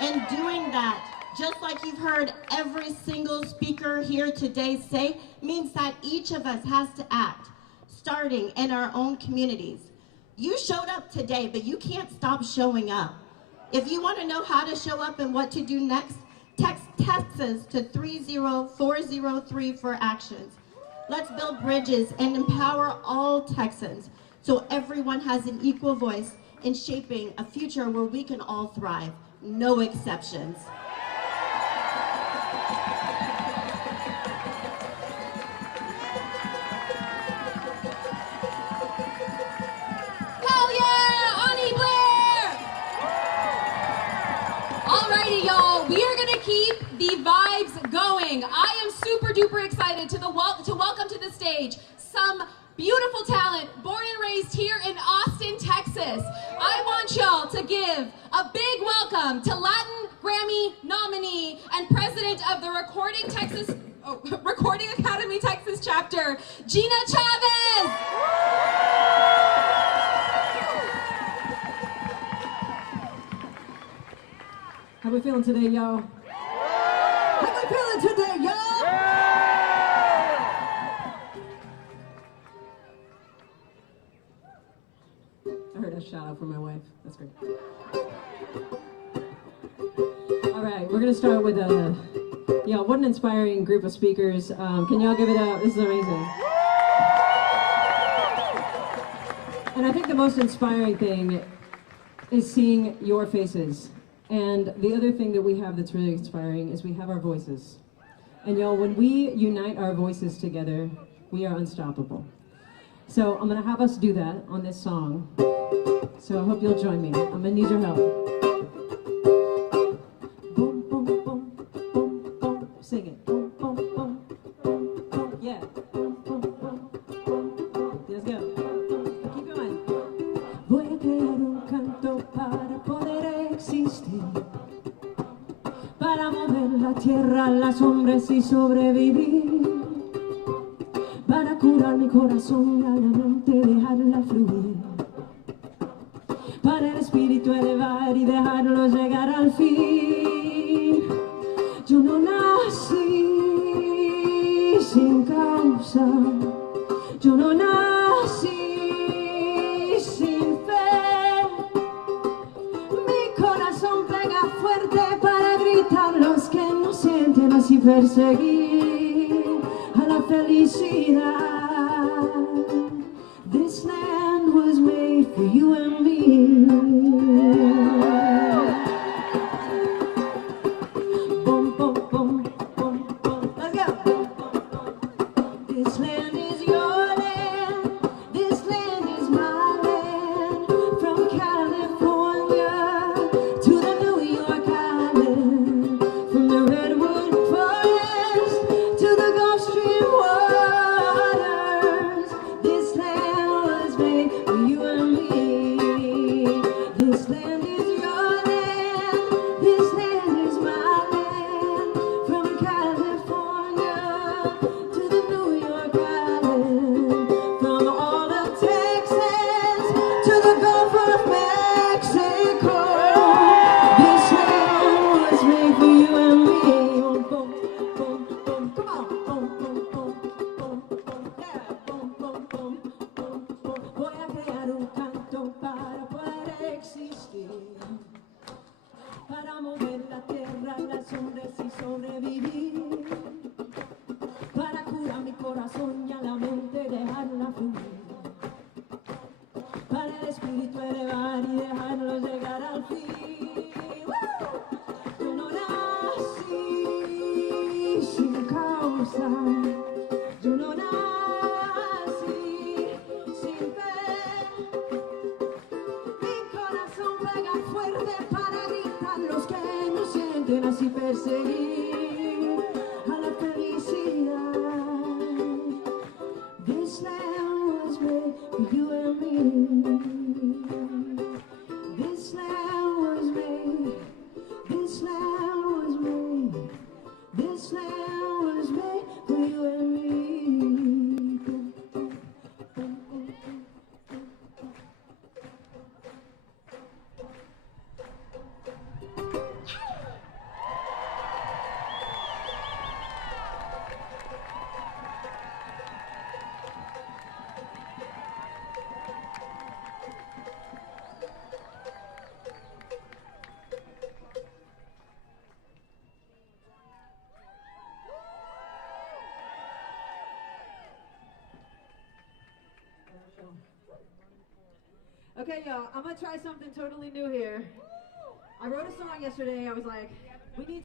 And doing that, just like you've heard every single speaker here today say, means that each of us has to act, starting in our own communities. You showed up today, but you can't stop showing up. If you want to know how to show up and what to do next, text Texas to 30403 for actions. Let's build bridges and empower all Texans so everyone has an equal voice in shaping a future where we can all thrive, no exceptions. Hell yeah! Anie Blair! Alrighty, y'all. We are gonna keep the vibes going. I am super duper excited to welcome to the stage some beautiful talent born and raised here in Austin, Texas. I want y'all to give a big welcome to Latin Grammy nominee and president of the Recording Academy Texas chapter, Gina Chavez. How we feeling today, y'all? How we feeling today, y'all? I heard a shout out from my wife. That's great. All right, we're gonna start with what an inspiring group of speakers. Can y'all give it up? This is amazing. And I think the most inspiring thing is seeing your faces. And the other thing that we have that's really inspiring is we have our voices. And y'all, when we unite our voices together, we are unstoppable. So I'm gonna have us do that on this song. So I hope you'll join me. I'm gonna need your help. Boom, boom, boom, boom, boom. Sing it. Boom, boom, boom, boom, boom. Yeah. Boom, boom, boom, boom, boom. Let's go. Keep going. Voy a crear un canto para poder existir, para mover la tierra, las sombras y sobrevivir, para curar mi corazón, a la mente dejarla fluir, para el espíritu elevar y dejarlo llegar al fin. Yo no nací sin causa, yo no nací sin fe. Mi corazón pega fuerte para gritar los que no sienten, así perseguir a la felicidad. This land was made for you and me. Boom, boom, boom, boom, boom. Let's go. This land is your land, this land is my land. From California to the New York Island, from the Redwood Forest to the Gulf Stream waters. This land was made for you and me. This land is your land, this land is my land. From California to the New York Island, from all of Texas to the Gulf of Mexico. This land was made for you and me. Boom, boom, boom, come on. Boom, boom, boom, boom, boom, yeah. Boom, boom, boom, boom, boom. Voy a crear un canto para poder existir, para mover la tierra, las sombras y sobrevivir, para curar mi corazón y a la mente dejarla fluir, para el espíritu elevar y dejarlo llegar al fin. Yo no nací sin causa, yo no nací sin fe. Mi corazón pega fuerte para gritar los que no sienten, así perseguir a la felicidad. This land was made for you and me. This land was made, this land was made, this land was made for you and me. Okay, y'all, I'm gonna try something totally new here. I wrote a song yesterday. I was like, we need